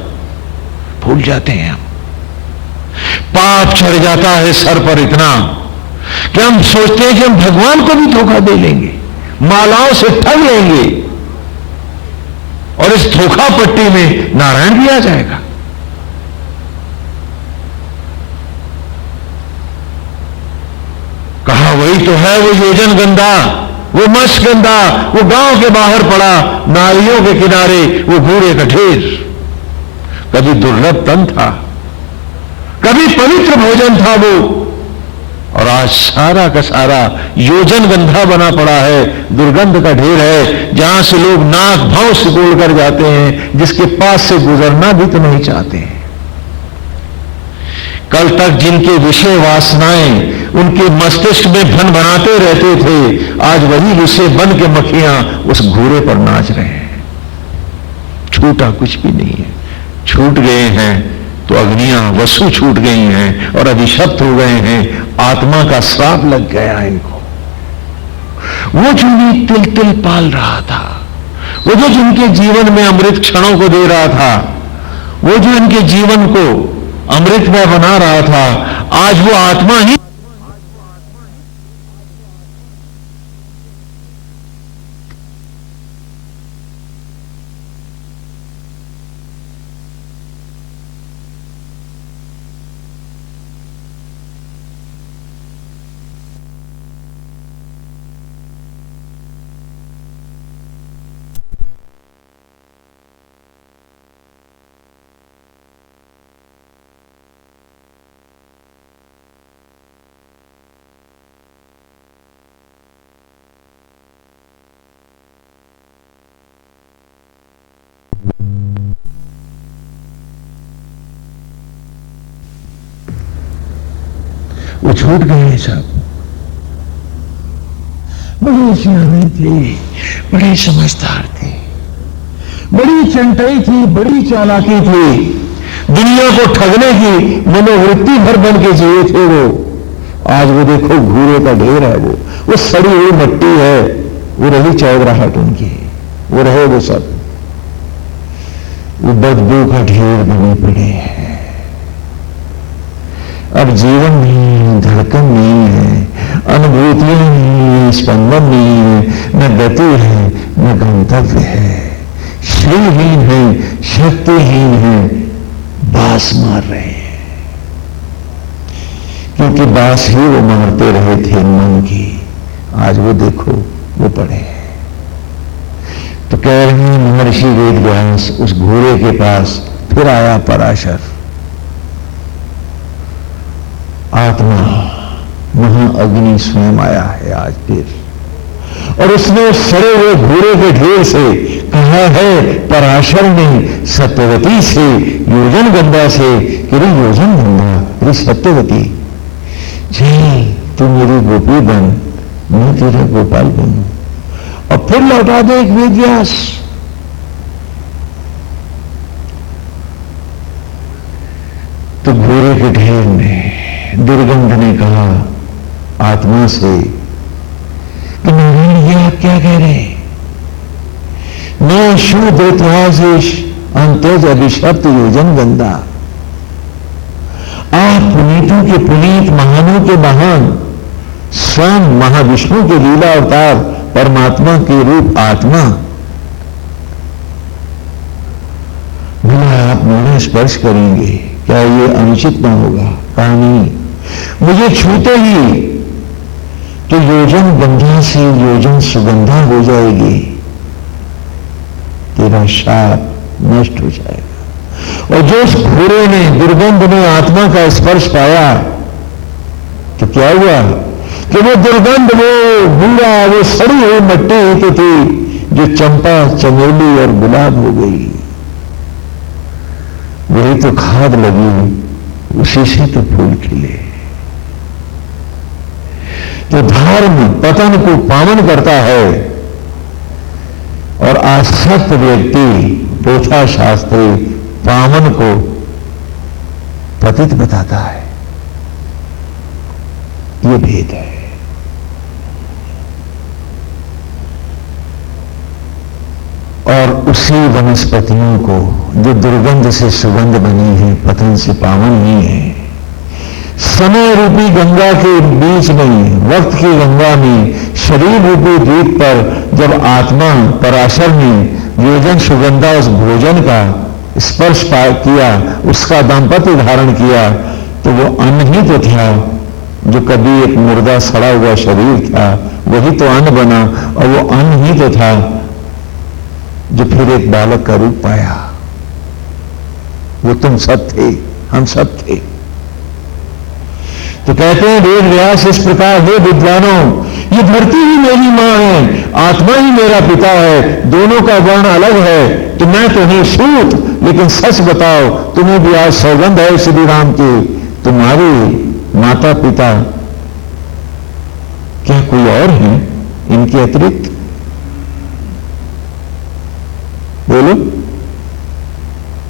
भूल जाते हैं हम, पाप चढ़ जाता है सर पर इतना कि हम सोचते हैं कि हम भगवान को भी धोखा दे लेंगे, मालाओं से ठग लेंगे, और इस धोखा पट्टी में नारायण भी आ जाएगा। कहा वही तो है वो योजन गंदा, वो मश गंदा, वो गांव के बाहर पड़ा, नालियों के किनारे वो भूरे का ढेर। कभी दुर्लभ तन था, कभी पवित्र भोजन था वो, और आज सारा का सारा योजन गंधा बना पड़ा है, दुर्गंध का ढेर है, जहां से लोग नाक भाव सिकोड़ कर जाते हैं, जिसके पास से गुजरना भी तो नहीं चाहते हैं। कल तक जिनके विषय वासनाएं उनके मस्तिष्क में भन बनाते रहते थे, आज वही विषय बन के मक्खियां उस घूरे पर नाच रहे हैं। छूटा कुछ भी नहीं है, छूट गए हैं तो अग्नियां वसु छूट गई हैं और अभिशप्त हो गए हैं, आत्मा का श्राप लग गया इनको। वो जो भी तिल तिल पाल रहा था, वो जो जिनके जीवन में अमृत क्षणों को दे रहा था, वो जो इनके जीवन को अमृतमय बना रहा था, आज वो आत्मा ही वो छूट गए सब। बड़े सियाने थे, बड़े समझदार थे, बड़ी चंटाई थी, बड़ी चालाकी थी, दुनिया को ठगने की मनोवृत्ति भर बन के जिए थे वो। आज वो देखो घूरे का ढेर है, वो सड़ी हुई मिट्टी है, वो रही चौधराहट उनकी, वो रहे वो सब, वो बदबू का ढेर बने पड़े हैं। अब जीवन नहीं, धड़कन नहीं है, अनुभूतियां नहीं है, स्पंदन नहीं है, न गति है न गंतव्य है, श्रीहीन है, शक्तिहीन है, बास मार रहे हैं। क्योंकि बास ही वो मारते रहे थे मन की, आज वो देखो वो पड़े हैं। तो कह रहे हैं महर्षि वेद व्यास उस घोड़े के पास फिर आया पराशर, आत्मा महाअग्नि स्वयं आया है आज फिर, और उसने उस सड़े हुए घोड़े के ढेर से कहा है पराशर ने सत्यवती से, योजन गंगा से, कि रे योजन गंगा, रे सत्यवती, जी तू मेरी गोपी बन, मैं तेरा गोपाल बनूं। और फिर लौटा दे एक वेद व्यास। तो घोड़े के ढेर ने, दुर्गंध ने कहा आत्मा से कि नारायण ये आप क्या कह रहे हैं? मैं शूद्र इतिहास अंतज अभिशप्त योजन गंदा, आप पुनीतों के पुनीत, महानों के महान, स्वयं महाविष्णु के लीला अवतार, परमात्मा के रूप आत्मा, बोला आप मुझे स्पर्श करेंगे, क्या ये अनुचित न होगा? कहा नहीं, मुझे छूते ही तो योजन गंधा से योजन सुगंधा हो जाएगी, तेरा शाप नष्ट हो जाएगा। और जो उस घोड़े ने, दुर्गंध ने आत्मा का स्पर्श पाया तो क्या हुआ कि वो दुर्गंध, वो बूढ़ा, वो सड़ी हुई मिट्टी होती थी जो चंपा, चमेली और गुलाब हो गई। वही तो खाद लगी, उसी से तो फूल खिले। तो धर्म पतन को पावन करता है और आसक्त व्यक्ति, पोथा शास्त्री, पावन को पतित बताता है। ये भेद है। और उसी वनस्पतियों को जो दुर्गंध से सुगंध बनी है, पतन से पावन ही है, समय रूपी गंगा के बीच में, वक्त की गंगा में, शरीर रूपी द्वीप पर जब आत्मा पराशर ने योजन सुगंधा उस भोजन का स्पर्श किया, उसका दाम्पत्य धारण किया, तो वो अन्न ही तो था जो कभी एक मुर्दा सड़ा हुआ शरीर था, वही तो अन्न बना, और वो अन्न ही तो था जो फिर एक बालक का रूप पाया। वो तुम सब थे, हम सब थे। तो कहते हैं वेद व्यास इस प्रकार, हे विद्वानों, ये धरती ही मेरी मां है, आत्मा ही मेरा पिता है, दोनों का वर्ण अलग है, तो मैं तुम्हें सूत, लेकिन सच बताओ, तुम्हें भी आज सौगंध है श्री राम की, तुम्हारे माता पिता क्या कोई और है इनके अतिरिक्त? बोलो,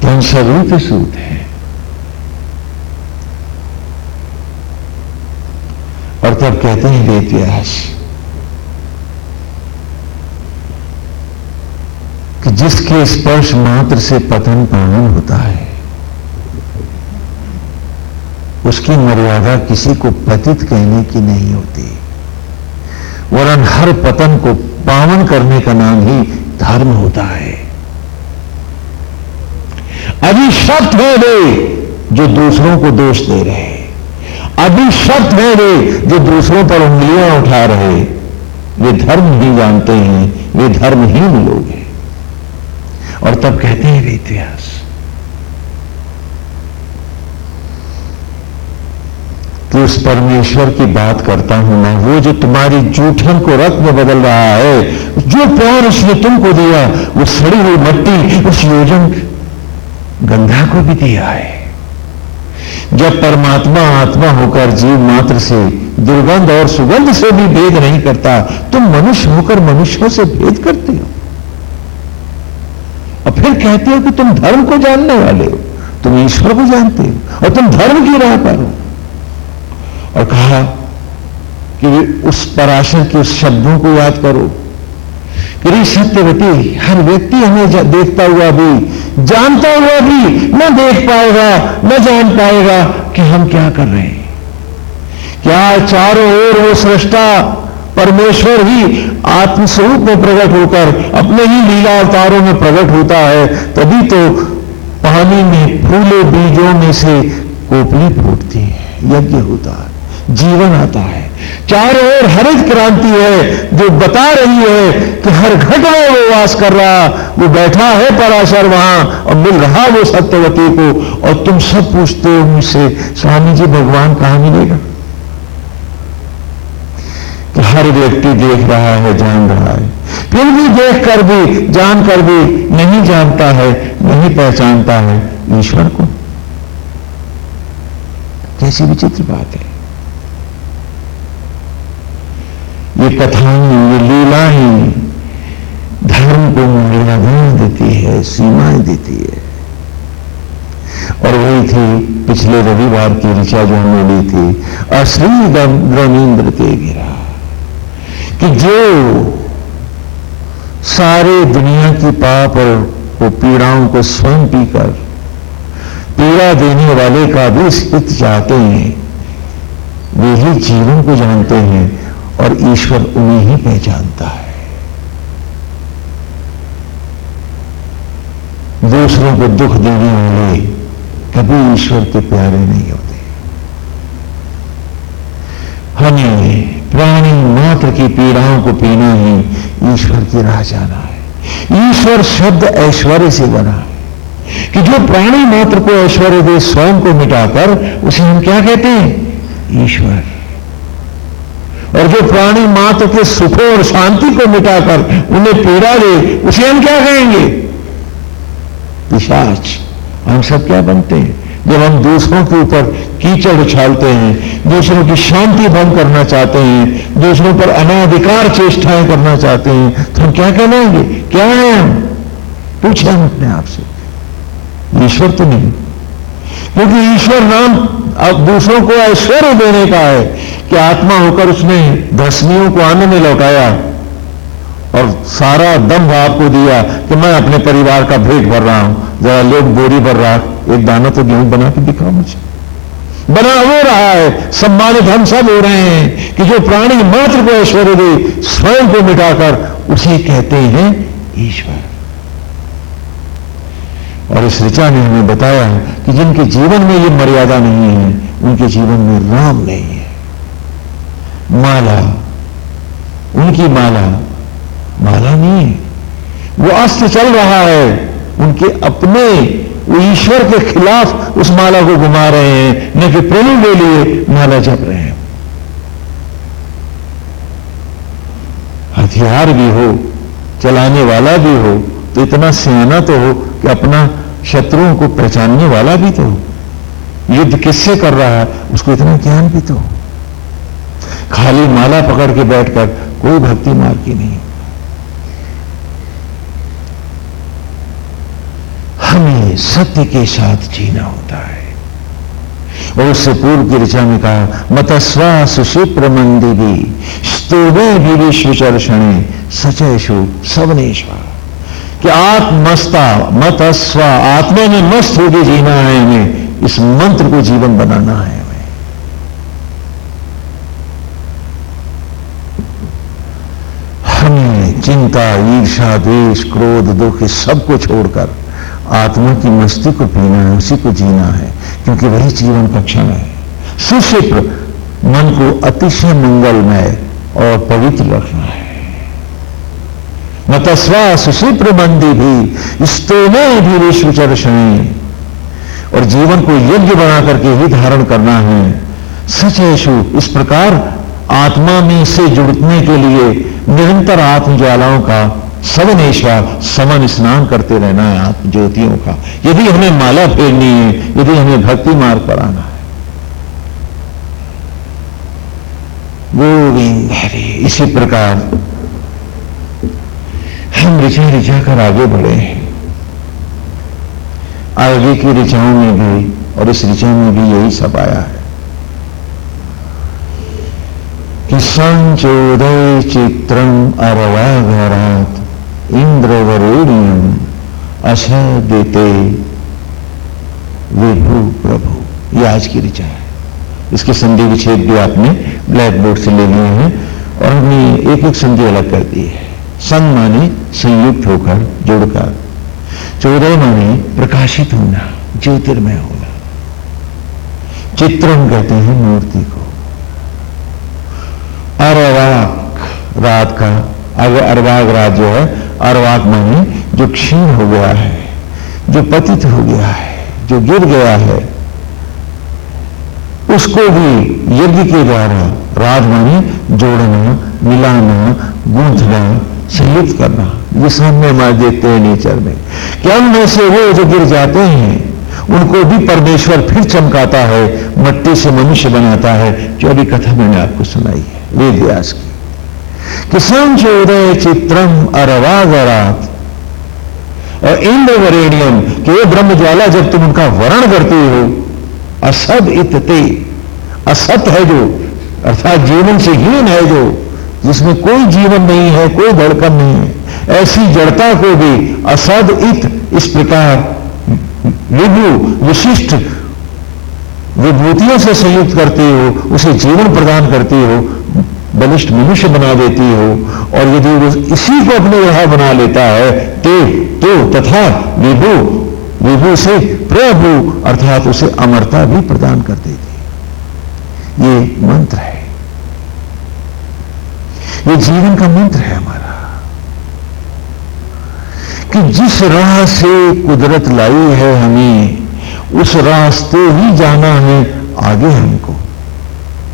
तो हम सभी के सूत हैं। और तब कहते हैं वेद व्यास कि जिसके स्पर्श मात्र से पतन पावन होता है, उसकी मर्यादा किसी को पतित कहने की नहीं होती, वरन हर पतन को पावन करने का नाम ही धर्म होता है। अभिशप्त है वे जो दूसरों को दोष दे रहे, अभिशप्त है वे जो दूसरों पर उंगलियां उठा रहे, वे धर्म नहीं जानते हैं, वे धर्महीन लोग हैं। और तब कहते हैं वे इतिहास कि उस परमेश्वर की बात करता हूं मैं, वो जो तुम्हारी जूठन को रक्त में बदल रहा है, जो प्यार उसने तुमको दिया, वो सड़ी हुई मट्टी उस योजन गंधा को भी दिया है। जब परमात्मा आत्मा होकर जीव मात्र से दुर्गंध और सुगंध से भी भेद नहीं करता, तुम मनुष्य होकर मनुष्यों से भेद करते हो, और फिर कहते हो कि तुम धर्म को जानने वाले हो, तुम ईश्वर को जानते हो, और तुम धर्म की राह पर हो। और कहा कि उस पराशर के उस शब्दों को याद करो कि सत्यवती, हर व्यक्ति हमें देखता हुआ भी, जानता हुआ भी न देख पाएगा, न जान पाएगा कि हम क्या कर रहे हैं। क्या चारों ओर वो सृष्टा परमेश्वर ही आत्मस्वरूप में प्रकट होकर अपने ही लीला अवतारों में प्रकट होता है, तभी तो पानी में फूले बीजों में से कोपली फूटती है, यज्ञ होता है, जीवन आता है। चारों ओर हरित क्रांति है जो बता रही है कि हर घट में वो वास कर रहा, वो बैठा है पराशर वहां और मिल रहा वो सत्यवती को। और तुम सब पूछते हो मुझसे, स्वामी जी भगवान कहां मिलेगा? कि हर व्यक्ति देख रहा है, जान रहा है, फिर भी देख कर भी, जान कर भी नहीं जानता है, नहीं पहचानता है ईश्वर को। कैसी विचित्र बात है। ये कथाएं, ये लीलाएं धर्म को मर्यादाएं देती है, सीमाएं देती है। और वही थी पिछले रविवार की ऋचा जो हमने ली थी, अश्री द्रविंद्र के गिरा, कि जो सारे दुनिया की पाप और वो पीड़ाओं को स्वयं पीकर पीड़ा देने वाले का भी हित चाहते हैं, वे ही जीवन को जानते हैं और ईश्वर उन्हें ही पहचानता है। दूसरों को दुख देने वाले कभी ईश्वर के प्यारे नहीं होते। हमें प्राणी मात्र की पीड़ाओं को पीना ही ईश्वर की राह जाना है। ईश्वर शब्द ऐश्वर्य से बना है कि जो प्राणी मात्र को ऐश्वर्य दे, स्वयं को मिटाकर, उसे हम क्या कहते हैं? ईश्वर। और जो प्राणी मात्र के सुखों और शांति को मिटाकर उन्हें पीड़ा दे, उसे हम क्या कहेंगे? पिशाच। हम सब क्या बनते हैं? जब हम दूसरों के ऊपर कीचड़ उछालते हैं, दूसरों की शांति भंग करना चाहते हैं, दूसरों पर अनाधिकार चेष्टाएं करना चाहते हैं, तो हम क्या कहलाएंगे? क्या है हम? पूछे हम अपने आप से। ईश्वर तो नहीं, क्योंकि ईश्वर नाम अब दूसरों को ऐश्वर्य देने का है कि आत्मा होकर उसने धसनियों को अन्न में लौटाया और सारा दम आपको दिया कि मैं अपने परिवार का भेंट भर रहा हूं, जरा लोग बोरी भर रहा, एक दाना तो गेहूं बना के दिखाओ मुझे। बना हो रहा है, सम्मानित हम सब हो रहे हैं कि जो प्राणी मात्र को ऐश्वर्य दे, स्वयं को मिटाकर उसे कहते हैं ईश्वर। और इस ऋचा ने हमें बताया कि जिनके जीवन में ये मर्यादा नहीं है, उनके जीवन में राम नहीं है। माला, उनकी माला माला नहीं है, वो अस्त्र चल रहा है, उनके अपने वो ईश्वर के खिलाफ उस माला को घुमा रहे हैं, न कि प्रभु के लिए माला जप रहे हैं। हथियार भी हो, चलाने वाला भी हो, तो इतना सियाना तो हो कि अपना शत्रुओं को पहचानने वाला भी तो हो। युद्ध किससे कर रहा है उसको इतना ज्ञान भी तो हो। खाली माला पकड़ के बैठकर कोई भक्ति मार्ग की नहीं। हमें सत्य के साथ जीना होता है। और उससे पूर्व की ऋचा में कहा, मतस्वा सुशिप्र मंदिवी स्तोभे भी विश्वचर्षणे सचैषु सवनेश्वर, कि आत्मस्ता मतस्वा, आत्मा में मस्त होकर जीना है हमें। इस मंत्र को जीवन बनाना है हमें। हमें चिंता, ईर्ष्या, द्वेष, क्रोध, दुख इस सबको छोड़कर आत्मा की मस्ती को पीना है, उसी को जीना है, क्योंकि वही जीवन का क्षण है। सुशिप्र, मन को अतिशय मंगलमय और पवित्र रखना है। मतस्वा सुशिप्र मंदी भी स्तोमे भी विश्वचर्षणे, और जीवन को यज्ञ बना करके ही धारण करना है। सचैषु, इस प्रकार आत्मा में से जुड़ने के लिए निरंतर आत्मज्वालाओं का सवनेश्वर समन स्नान करते रहना है, आत्म ज्योतियों का। यदि हमें माला फेरनी है, यदि हमें भक्ति मार्ग पर आना है। गोविंद हरे। इसी प्रकार हम ऋचा कर आगे बढ़े हैं। आगे की ऋचाओं में भी और इस ऋचा में भी यही सब आया है कि संचोदय चित्रम अरवाघरात इंद्रवरेण्यम अशदेते विभु प्रभु। ये आज की ऋचा है। इसके संधि विच्छेद भी आपने ब्लैक बोर्ड से ले लिए हैं और हमने एक एक संधि अलग कर दी है। संग माने संयुक्त होकर, जुड़कर। चौदह माने प्रकाशित होना, ज्योतिर्मय होना। चित्रम कहते हैं मूर्ति को। अरवाक, रात का अरवाक रात जो है, अरवाक माने जो क्षीण हो गया है, जो पतित हो गया है, जो गिर गया है, उसको भी यज्ञ के द्वारा, रात माने जोड़ना, मिलाना, गूंथना, संयुक्त करना। जिसे हमने हमारे देखते हैं नेचर में कि उनमें से वो जो गिर जाते हैं उनको भी परमेश्वर फिर चमकाता है, मट्टी से मनुष्य बनाता है। जो अभी कथा मैंने आपको सुनाई है वेद व्यास की, कि संचोदय चित्रम अरवागरात और इंद्रवरेण्यम, कि ये ब्रह्म ज्वाला जब तुम उनका वर्ण करते हो, असद इतते, असत है जो, अर्थात जीवन से हीन है जो, जिसमें कोई जीवन नहीं है, कोई धड़कन नहीं है, ऐसी जड़ता को भी असद इत, इस प्रकार विभु विशिष्ट विभूतियों से संयुक्त करती हो, उसे जीवन प्रदान करती हो, बलिष्ठ मनुष्य बना देती हो। और यदि वो इसी को अपने यहाँ बना लेता है तो तथा विभु, विभु से प्रभु, अर्थात उसे अमरता भी प्रदान कर देती। ये मंत्र है, ये जीवन का मंत्र है हमारा, कि जिस राह से कुदरत लाई है हमें, उस रास्ते ही जाना है आगे। हमको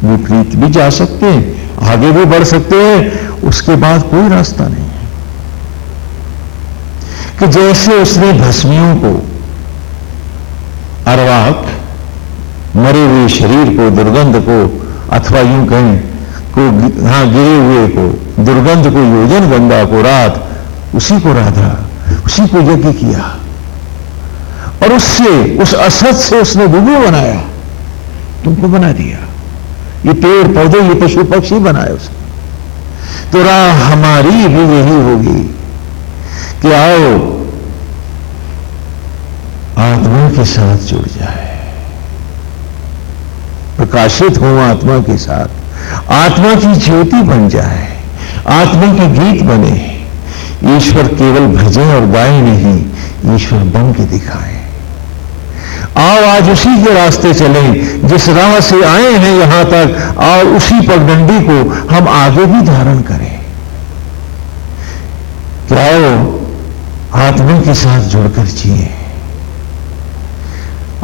विपरीत भी जा सकते हैं, आगे भी बढ़ सकते हैं, उसके बाद कोई रास्ता नहीं है। कि जैसे उसने भस्मियों को, अरवाक, मरे हुए शरीर को, दुर्गंध को, अथवा यूं कहें को, गिरे हुए को, दुर्गंध को, योजन गंगा को, रात, उसी को राधा, उसी को यज्ञ किया, और उससे, उस असत से उसने विभु बनाया, तुमको बना दिया। ये पेड़ पौधे, ये पशु पक्षी बनाए उसने। तो राह हमारी भी यही होगी कि आओ आत्मा के साथ जुड़ जाए, प्रकाशित हो आत्मा के साथ, आत्मा की ज्योति बन जाए, आत्मा का गीत बने। ईश्वर केवल भजे और गाए नहीं, ईश्वर बन के दिखाए। आओ आज उसी के रास्ते चलें, जिस राह से आए हैं यहां तक, और उसी पगडंडी को हम आगे भी धारण करें। तो आओ आत्मा के साथ जुड़कर जिए।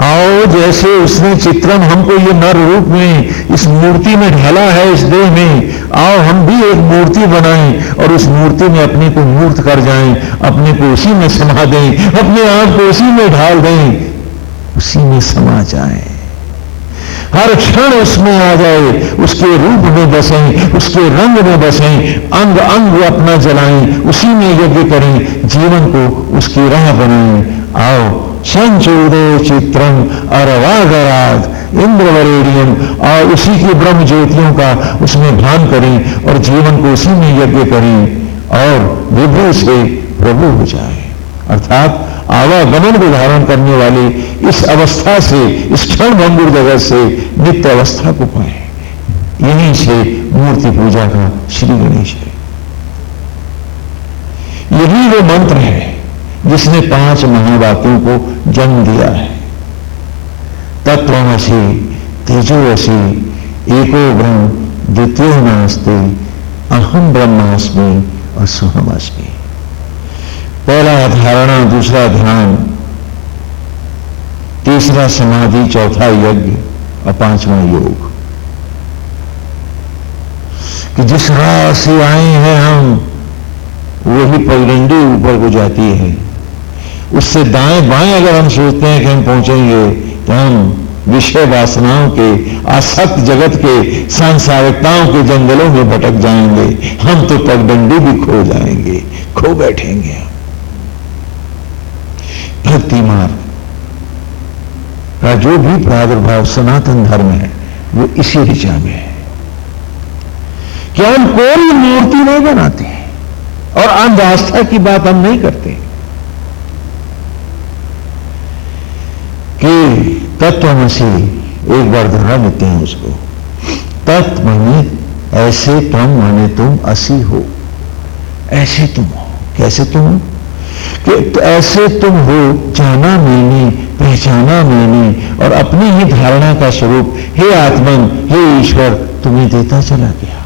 आओ जैसे उसने चित्रम हमको ये नर रूप में इस मूर्ति में ढाला है, इस देह में, आओ हम भी एक मूर्ति बनाएं और उस मूर्ति में अपने को मूर्त कर जाएं, अपने को उसी में समा दें, अपने आप को उसी में ढाल दें, उसी में समा जाएं, हर क्षण उसमें आ जाए, उसके रूप में बसें, उसके रंग में बसें, अंग अंग अपना जलाएं, उसी में यज्ञ करें, जीवन को उसकी राह बनाएं। आओ संचोदय चित्रम अरवागराग इंद्रवरेडियम, और उसी की ब्रह्म ज्योतियों का उसमें भान करें और जीवन को उसी में यज्ञ करें और विभु से प्रभु हो जाए। अर्थात आवागमन को धारण करने वाले इस अवस्था से, इस क्षण भंगुर जगत से नित्य अवस्था को पाए। यहीं से मूर्ति पूजा का श्री गणेश है। यही वो मंत्र है जिसने 5 महावाक्यों को जन्म दिया है। तत्त्वमसि तेजोवसि एको ब्रह्म द्वितीयो नास्ति अहम ब्रह्मास्मि और सोहमस्मि। पहला धारणा, दूसरा ध्यान, तीसरा समाधि, चौथा यज्ञ और 5वां योग। कि जिस राह से आए हैं हम, वही पगडंडी ऊपर को जाती है। उससे दाएं बाएं अगर हम सोचते हैं कि हम पहुंचेंगे, तो हम विषय वासनाओं के, आसक्त जगत के, सांसारिकताओं के जंगलों में भटक जाएंगे। हम तो पगडंडी भी खो जाएंगे, खो बैठेंगे। भक्ति मार्ग का जो भी प्रादुर्भाव सनातन धर्म है, वो इसी दिशा में है कि हम कोई मूर्ति नहीं बनाते और अंध आस्था की बात हम नहीं करते। कि तत्वमसि, एक बार दोहरा लेते हैं उसको। तत्व माने ऐसे, त्वम माने तुम, असि हो, ऐसे तुम हो। कैसे तुम हो? कि ऐसे तुम हो, जाना मैंने, पहचाना मैंने, और अपनी ही धारणा का स्वरूप हे आत्मन, हे ईश्वर तुम्हें देता चला गया।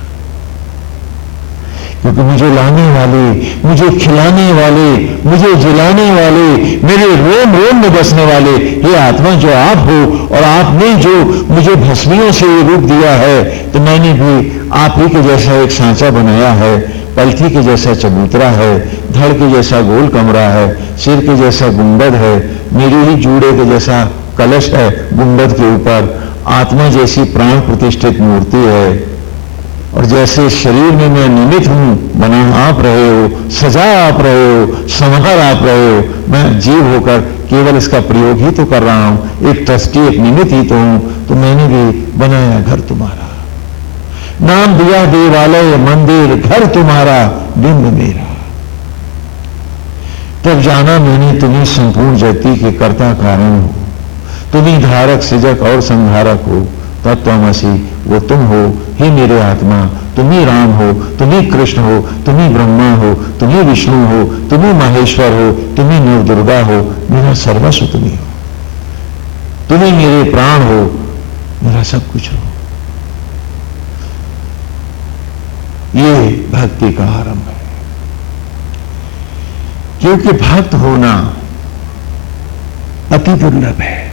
क्योंकि मुझे लाने वाले, मुझे खिलाने वाले, मुझे जिलाने वाले, मेरे रोम रोम में बसने वाले हे आत्मा जो आप हो, और आपने जो मुझे भस्मियों से ये रूप दिया है, तो मैंने भी आप ही के जैसा एक सांचा बनाया है। पलथी के जैसा चबूतरा है, धड़ के जैसा गोल कमरा है, सिर के जैसा गुंबद है, मेरी ही जूड़े के जैसा कलश है गुंबद के ऊपर, आत्मा जैसी प्राण प्रतिष्ठित मूर्ति है। और जैसे शरीर में मैं निमित्त हूं, बना आप रहे हो, सजा आप रहे हो, संहार आप रहे हो, मैं जीव होकर केवल इसका प्रयोग ही तो कर रहा हूं, एक ट्रस्टी, एक निमित्त ही तो हूं। तो मैंने भी बनाया घर तुम्हारा, नाम दिया देवालय मंदिर, घर तुम्हारा बिंब मेरा। तब जाना मैंने तुम्हें संपूर्ण जगती के कर्ता कारण हो, तुम्ही धारक, सृजक और संहारक हो। तत्वमसि, वो तुम हो, हे मेरे आत्मा, तुम ही राम हो, तुम ही कृष्ण हो, तुम ही ब्रह्मा हो, तुम ही विष्णु हो, तुम ही महेश्वर हो, तुम ही नव दुर्गा हो, मेरा सर्वस्व तुम ही हो, तुम ही मेरे प्राण हो, मेरा सब कुछ हो। ये भक्ति का आरंभ है। क्योंकि भक्त होना अति दुर्लभ है।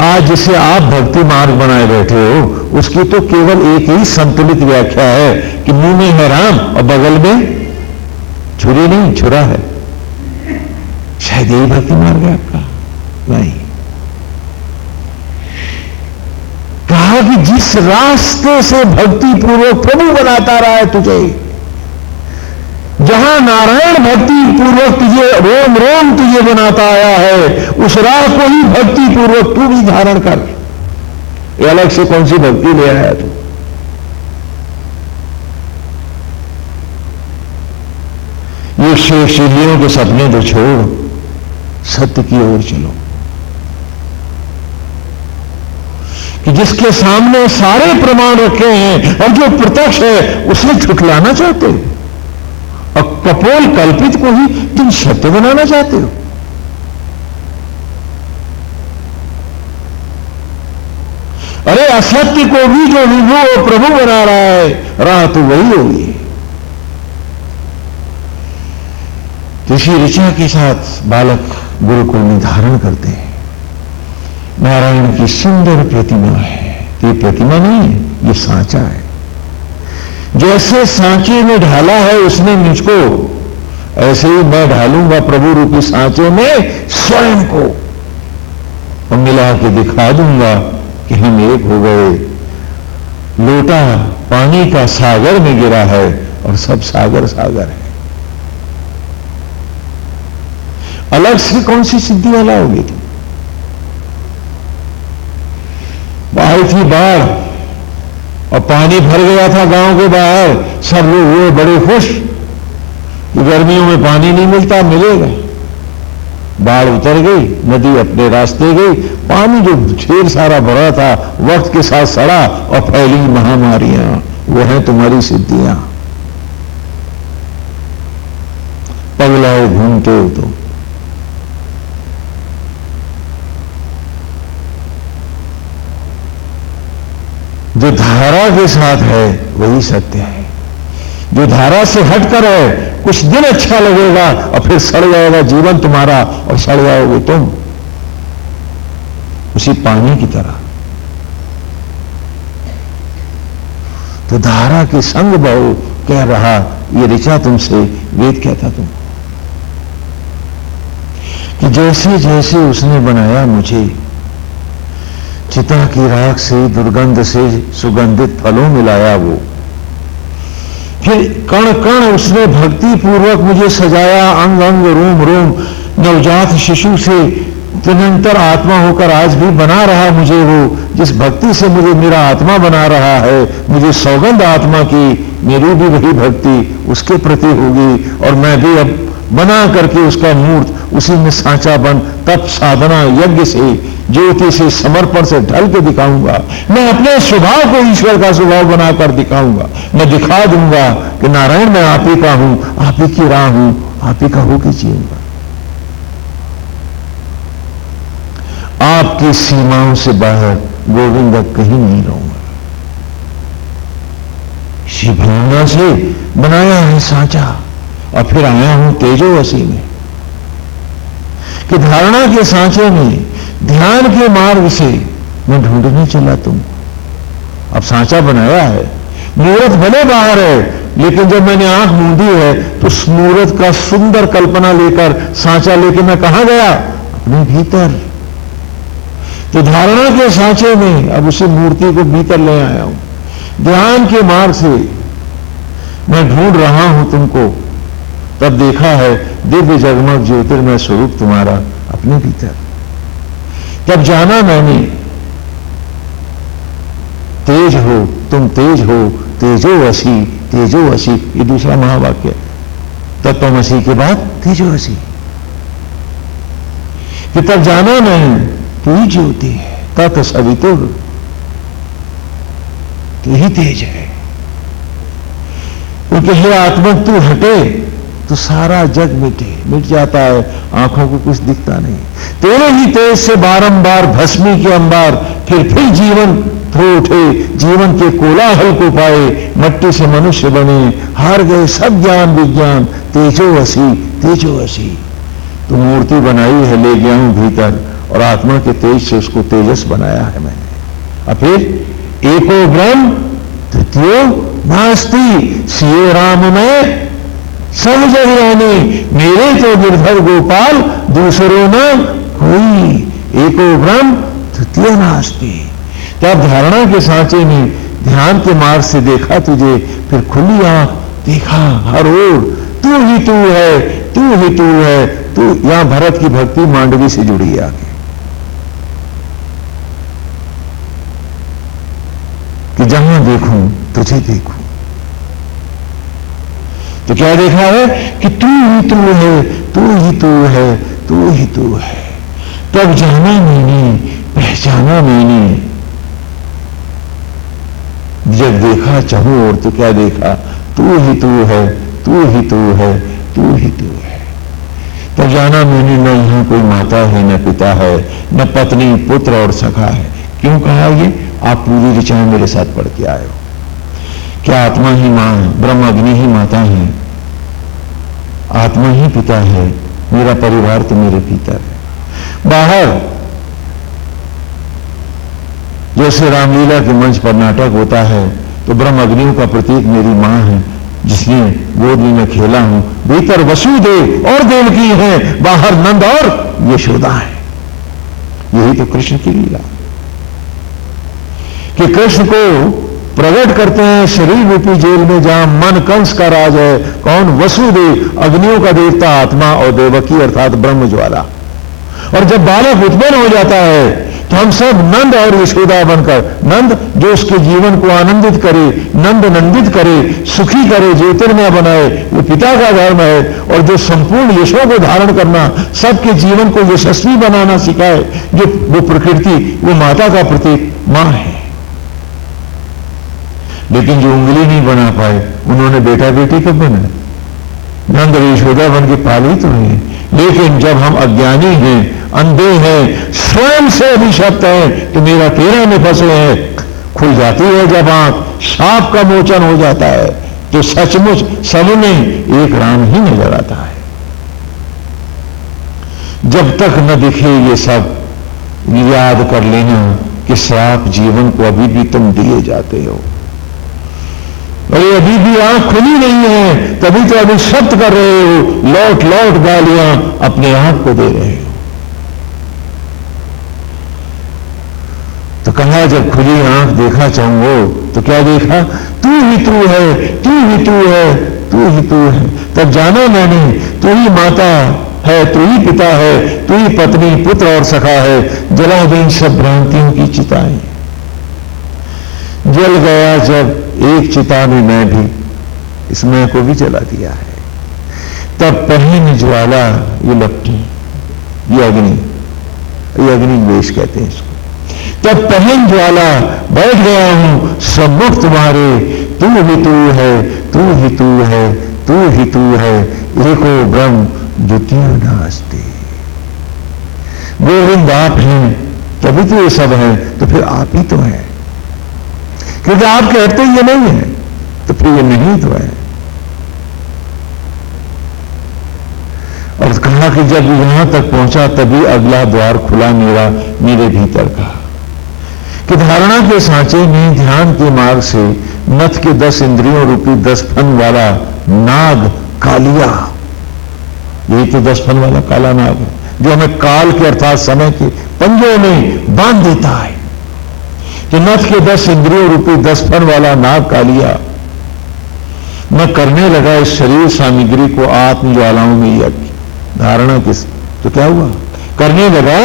आज जिसे आप भक्ति मार्ग बनाए बैठे हो, उसकी तो केवल एक ही संतुलित व्याख्या है कि मुंह में है राम और बगल में छुरी नहीं, छुरा है। शायद यही भक्ति मार्ग है आपका? नहीं। कहा कि जिस रास्ते से भक्ति पूर्वक प्रभु बनाता रहा है तुझे, जहां नारायण भक्ति पूर्वक तुझे रोम रोम तुझे बनाता आया है, उस राह को ही भक्ति पूर्वक तू भी धारण कर। ये अलग से कौन सी भक्ति ले आया तू? ये शेषिलियों के सपने तो छोड़, सत्य की ओर चलो कि जिसके सामने सारे प्रमाण रखे हैं और जो प्रत्यक्ष है उसे झुठलाना चाहते हो और कपोल कल्पित को ही तुम सत्य बनाना चाहते हो। अरे असत्य को भी जो विभु और प्रभु बना रहा है, राह तो वही होगी। तो इसी ऋचा के साथ बालक गुरुकुल में धारण करते हैं। नारायण की सुंदर प्रतिमा है। ये प्रतिमा नहीं है, ये सांचा है। जैसे सांचे में ढाला है उसने मुझको, ऐसे ही मैं ढालूंगा प्रभु रूपी सांचे में स्वयं को और मिला के दिखा दूंगा कि हम एक हो गए। लोटा पानी का सागर में गिरा है और सब सागर सागर है। अलग से कौन सी सिद्धि वाला होगी तुम? आई थी बाढ़ और पानी भर गया था गांव के बाहर, सब लोग हुए बड़े खुश कि गर्मियों में पानी नहीं मिलता, मिलेगा। बाढ़ उतर गई, नदी अपने रास्ते गई, पानी जो ढेर सारा भरा था वक्त के साथ सड़ा और फैली महामारियां, वो हैं तुम्हारी सिद्धियां। पगलाए घूमते हो तो जो धारा के साथ है वही सत्य है। जो धारा से हटकर है, कुछ दिन अच्छा लगेगा और फिर सड़ जाएगा जीवन तुम्हारा और सड़ जाओगे तुम, उसी पानी की तरह। तो धारा के संग बहो कह रहा ये ऋचा तुमसे, वेद कहता तुम कि जैसे जैसे उसने बनाया मुझे, चिता की राख से दुर्गंध से सुगंधित फलों मिलाया वो, फिर कण कण उसने भक्ति पूर्वक मुझे सजाया, अंग अंग रोम रोम नवजात शिशु से निरंतर आत्मा होकर आज भी बना रहा मुझे वो। जिस भक्ति से मुझे मेरा आत्मा बना रहा है, मुझे सौगंध आत्मा की, मेरी भी वही भक्ति उसके प्रति होगी और मैं भी अब बना करके उसका मूर्त उसी में सांचा बन तप साधना यज्ञ से ज्योति से समर्पण से ढल के दिखाऊंगा। मैं अपने स्वभाव को ईश्वर का स्वभाव बनाकर दिखाऊंगा। मैं दिखा दूंगा कि नारायण मैं आप ही का हूं, आप ही की राह हूं, आप ही का होकर जीऊंगा। आपकी सीमाओं से बाहर गोविंद अब कहीं नहीं रहूंगा। शिव भावना से बनाया है सांचा और फिर आया हूं तेजोवसी में कि धारणा के सांचे में ध्यान के मार्ग से मैं ढूंढने चला तुम। अब सांचा बनाया है, मूर्त भले बाहर है, लेकिन जब मैंने आंख मूंदी है तो उस मूर्त का सुंदर कल्पना लेकर सांचा लेकर मैं कहां गया? अपने भीतर। तो धारणा के सांचे में अब उसी मूर्ति को भीतर ले आया हूं। ध्यान के मार्ग से मैं ढूंढ रहा हूं तुमको। तब देखा है दिव्य जगमग ज्योतिर्मय स्वरूप तुम्हारा अपने भीतर। तब जाना मैंने तेज हो तुम, तेज हो, तेजोवसी, तेजोवसी, ये दूसरा महावाक्य। तत्वमसी के बाद तेजोवसी। कि तब जाना मैंने तू ही ज्योति है, तत् सवितुर, तू ही तेज है। क्योंकि हे आत्मक तू हटे तो सारा जग मिट जाता है, आंखों को कुछ दिखता नहीं। तेरे ही तेज से बारंबार भस्मी के अंबार, फिर जीवन थो उठे, जीवन के कोलाहल को पाए, मट्टी से मनुष्य बने, हार गए सब ज्ञान विज्ञान, तेजोवसी, तेजोवसी। तो मूर्ति बनाई है, ले गया हूं भीतर और आत्मा के तेज से उसको तेजस बनाया है मैंने। और फिर एको ब्रह्म तृतीयो नास्ति, सियो राम में सब जग रानी, मेरे तो गिरधर गोपाल दूसरों न कोई, एको ब्रह्म तृतीय नास्ति। तब धारणा के सांचे में ध्यान के मार्ग से देखा तुझे, फिर खुली आंख देखा हर ओर तू ही तू है, तू ही तू है, तू। यहां भरत की भक्ति मांडवी से जुड़ी है आगे कि जहां देखूं तुझे देखूं। तो क्या देखा है कि तू ही तू है, तू ही तू है, तू ही तू है। तब जाना मैंने, पहचाना मैंने। जब देखा चाहूं और तो क्या देखा, तू ही तू है, तू ही तू है, तू ही तू है। तब जाना मैंने न यहां कोई माता है, न पिता है, न पत्नी, पुत्र और सखा है। क्यों कहा ये? आप पूरी ऋचा मेरे साथ पढ़ के आए हो। क्या आत्मा ही मां है, ब्रह्म अग्नि ही माता है, आत्मा ही पिता है, मेरा परिवार तो मेरे भीतर है। बाहर जैसे रामलीला के मंच पर नाटक होता है तो ब्रह्म अग्नियों का प्रतीक मेरी मां है, जिसने गोद में मैं खेला हूं। भीतर वसुदेव और देवकी है, बाहर नंद और यशोदा है। यही तो कृष्ण की लीला कि कृष्ण को प्रकट करते हैं शरीर रूपी जेल में, जहां मन कंस का राज है। कौन? वसुदेव, अग्नियों का देवता आत्मा, और देवकी अर्थात ब्रह्म ज्वाला। और जब बालक उत्पन्न हो जाता है तो हम सब नंद और यशोदा बनकर, नंद जो उसके जीवन को आनंदित करे, नंद नंदित करे, सुखी करे, ज्योतिर्मय बनाए, वो पिता का धर्म है। और जो संपूर्ण यशों को धारण करना, सबके जीवन को यशस्वी बनाना सिखाए, जो वो प्रकृति, वो माता का प्रतीक मां है। लेकिन जो उंगली नहीं बना पाए, उन्होंने बेटा बेटी कब बनाए? नंद यशोदा बन के पाले तो नहीं। लेकिन जब हम अज्ञानी हैं, अंधे हैं, स्वयं से अभिशप्त हैं कि मेरा तेरा में फंसे हैं, खुल जाती है जब आंख, शाप का मोचन हो जाता है, तो सचमुच सब में एक राम ही नजर आता है। जब तक न दिखे ये सब, याद कर लेना कि श्राप जीवन को अभी भी तुम दिए जाते हो। अरे अभी भी आंख खुली नहीं है, तभी तो अभी शब्द कर रहे हो, लौट लौट गालियां अपने आंख को दे रहे हो। तो कहा जब खुली आंख देखा चाहूंगो तो क्या देखा? तू ही तू है, तू ही तू है, तू ही तू है। तब जाना मैंने, तू ही माता है, तू ही पिता है, तू ही पत्नी, पुत्र और सखा है। जला दी सब भ्रांतियों की चिताएं। जल गया जब एक चिता में मैं भी, इस मैं को भी जला दिया है। तब पहन ज्वाला, ये लपटी, ये अग्नि वेश कहते हैं इसको। तब पहन ज्वाला, बैठ गया हूं सम्मुख तुम्हारे, तू ही तू है, तू ही तू है, तू ही तू है, एको ब्रह्म द्वितीय नास्ति। गोविंद आप हैं, तभी तो ये सब है, तो फिर आप ही तो हैं। क्योंकि आप कहते ये नहीं है, तो फिर ये नहीं तो है। और कहा कि जब यहां तक पहुंचा तभी अगला द्वार खुला मेरे भीतर का, कि धारणा के सांचे में ध्यान के मार्ग से नथ के 10 इंद्रियों रूपी 10 फन वाला नाग कालिया, यही तो 10 फन वाला काला नाग है, जो हमें काल के अर्थात समय के पंजों में बांध देता है। कि नथ के 10 इंद्रियों रूपी 10 फन वाला नाग कालिया, मैं करने लगा इस शरीर सामग्री को आत्म ज्वालाओं में यज्ञ। धारणा किस? तो क्या हुआ? करने लगा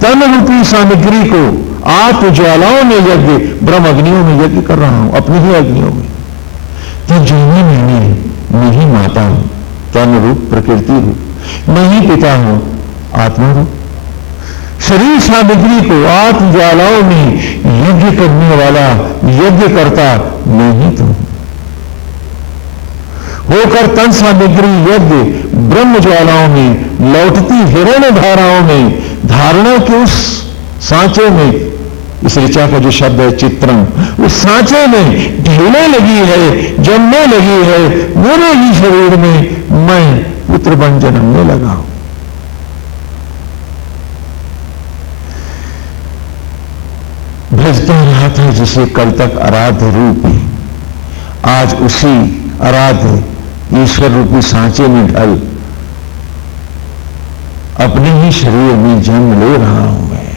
तन रूपी सामग्री को आत्म ज्वालाओं में यज्ञ, ब्रह्म अग्नियों में यज्ञ कर रहा हूं, अपनी ही अग्नियों में। तो जो मैं ही माता हूं, तन रूप प्रकृति रूप, मैं ही पिता हूं, आत्मा रूप। शरीर सामग्री को आत्म ज्वालाओं में यज्ञ करने वाला यज्ञ करता मैं ही तो होकर तन सामग्री यज्ञ ब्रह्म ज्वालाओं में लौटती हिरण्य धाराओं में, धारणा के उस सांचे में, इस ऋचा का जो शब्द है चित्रम, उस सांचे में ढलने लगी है, जमने लगी है। मेरे ही शरीर में मैं पुत्र बन जन्मने लगा हूं। भजता रहा था जिसे कल तक आराध्य रूप, आज उसी आराध्य ईश्वर रूपी सांचे में ढल अपने ही शरीर में जन्म ले रहा हूं मैं।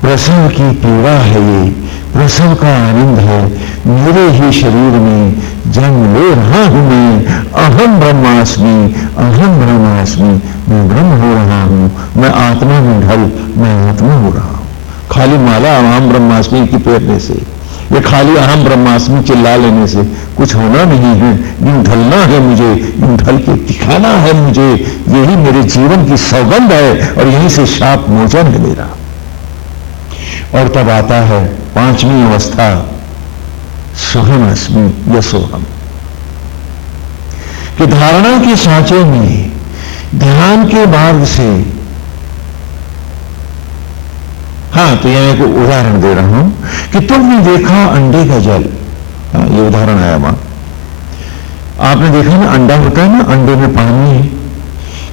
प्रसव की पीड़ा है ये, प्रसव का आनंद है, मेरे ही शरीर में जन्म ले रहा हूं मैं। अहम ब्रह्मास्मि, अहम ब्रह्मास्मि, मैं ब्रह्म हो रहा हूं, मैं आत्मा में ढल मैं आत्मा हो रहा हूं। खाली माला अहम ब्रह्मास्मि की फेरने से, ये खाली अहम ब्रह्मास्मि चिल्ला लेने से कुछ होना नहीं है। यूं ढलना है मुझे, यूं ढल के दिखाना है मुझे, यही मेरे जीवन की सौगंध है और यहीं से शाप मोचन है मेरा। और तब आता है पांचवी अवस्था, सोहम अस्मि यशोहम, कि धारणा के सांचे में ध्यान के मार्ग से, हाँ तो यहां एक उदाहरण दे रहा हूं कि तुमने देखा अंडे का जल, हाँ ये उदाहरण आया वहां, आपने देखा ना अंडा होता है ना, अंडे में पानी है,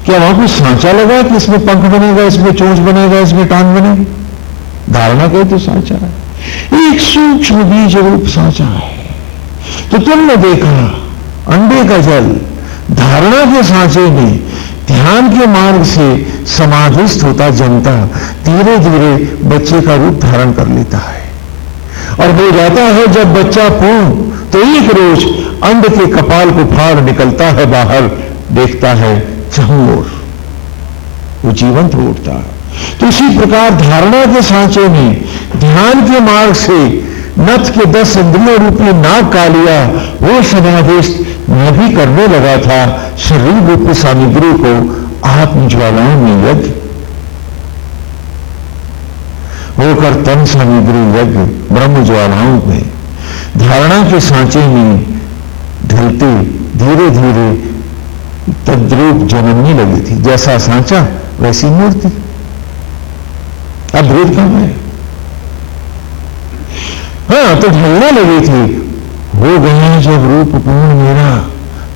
क्या वहां कोई सांचा लगा है कि इसमें पंख बनेगा, इसमें चोंच बनेगा, इसमें टांग बनेगी? धारणा कहे तो सांचा है, एक सूक्ष्म बीज रूप सांचा है। तो तुमने देखा अंडे का जल धारणा के सांचे में ध्यान के मार्ग से समाधिस्थ होता जमता धीरे धीरे बच्चे का रूप धारण कर लेता है और हो जाता है जब बच्चा पूर्ण, तो एक रोज अंड के कपाल को फाड़ निकलता है बाहर, देखता है चहुओर, वो जीवंत हो उठता है। तो इसी प्रकार धारणा के सांचे में ध्यान के मार्ग से नथ के 10 इंद्रियों रूपी नाग का लिया, वो समाधिस्थ मैं भी करने लगा था शरीर रूपी सामग्री को आत्म ज्वालाओं में यज्ञ होकर तन सामग्री यज्ञ ब्रह्म ज्वालाओं में धारणा के सांचे में ढलते धीरे धीरे तद्रूप जन्मने लगी थी। जैसा सांचा वैसी मूर्ति। अब भेद कहां है? हाँ तो ढलने लगी थी, हो गया जब रूप पूर्ण मेरा,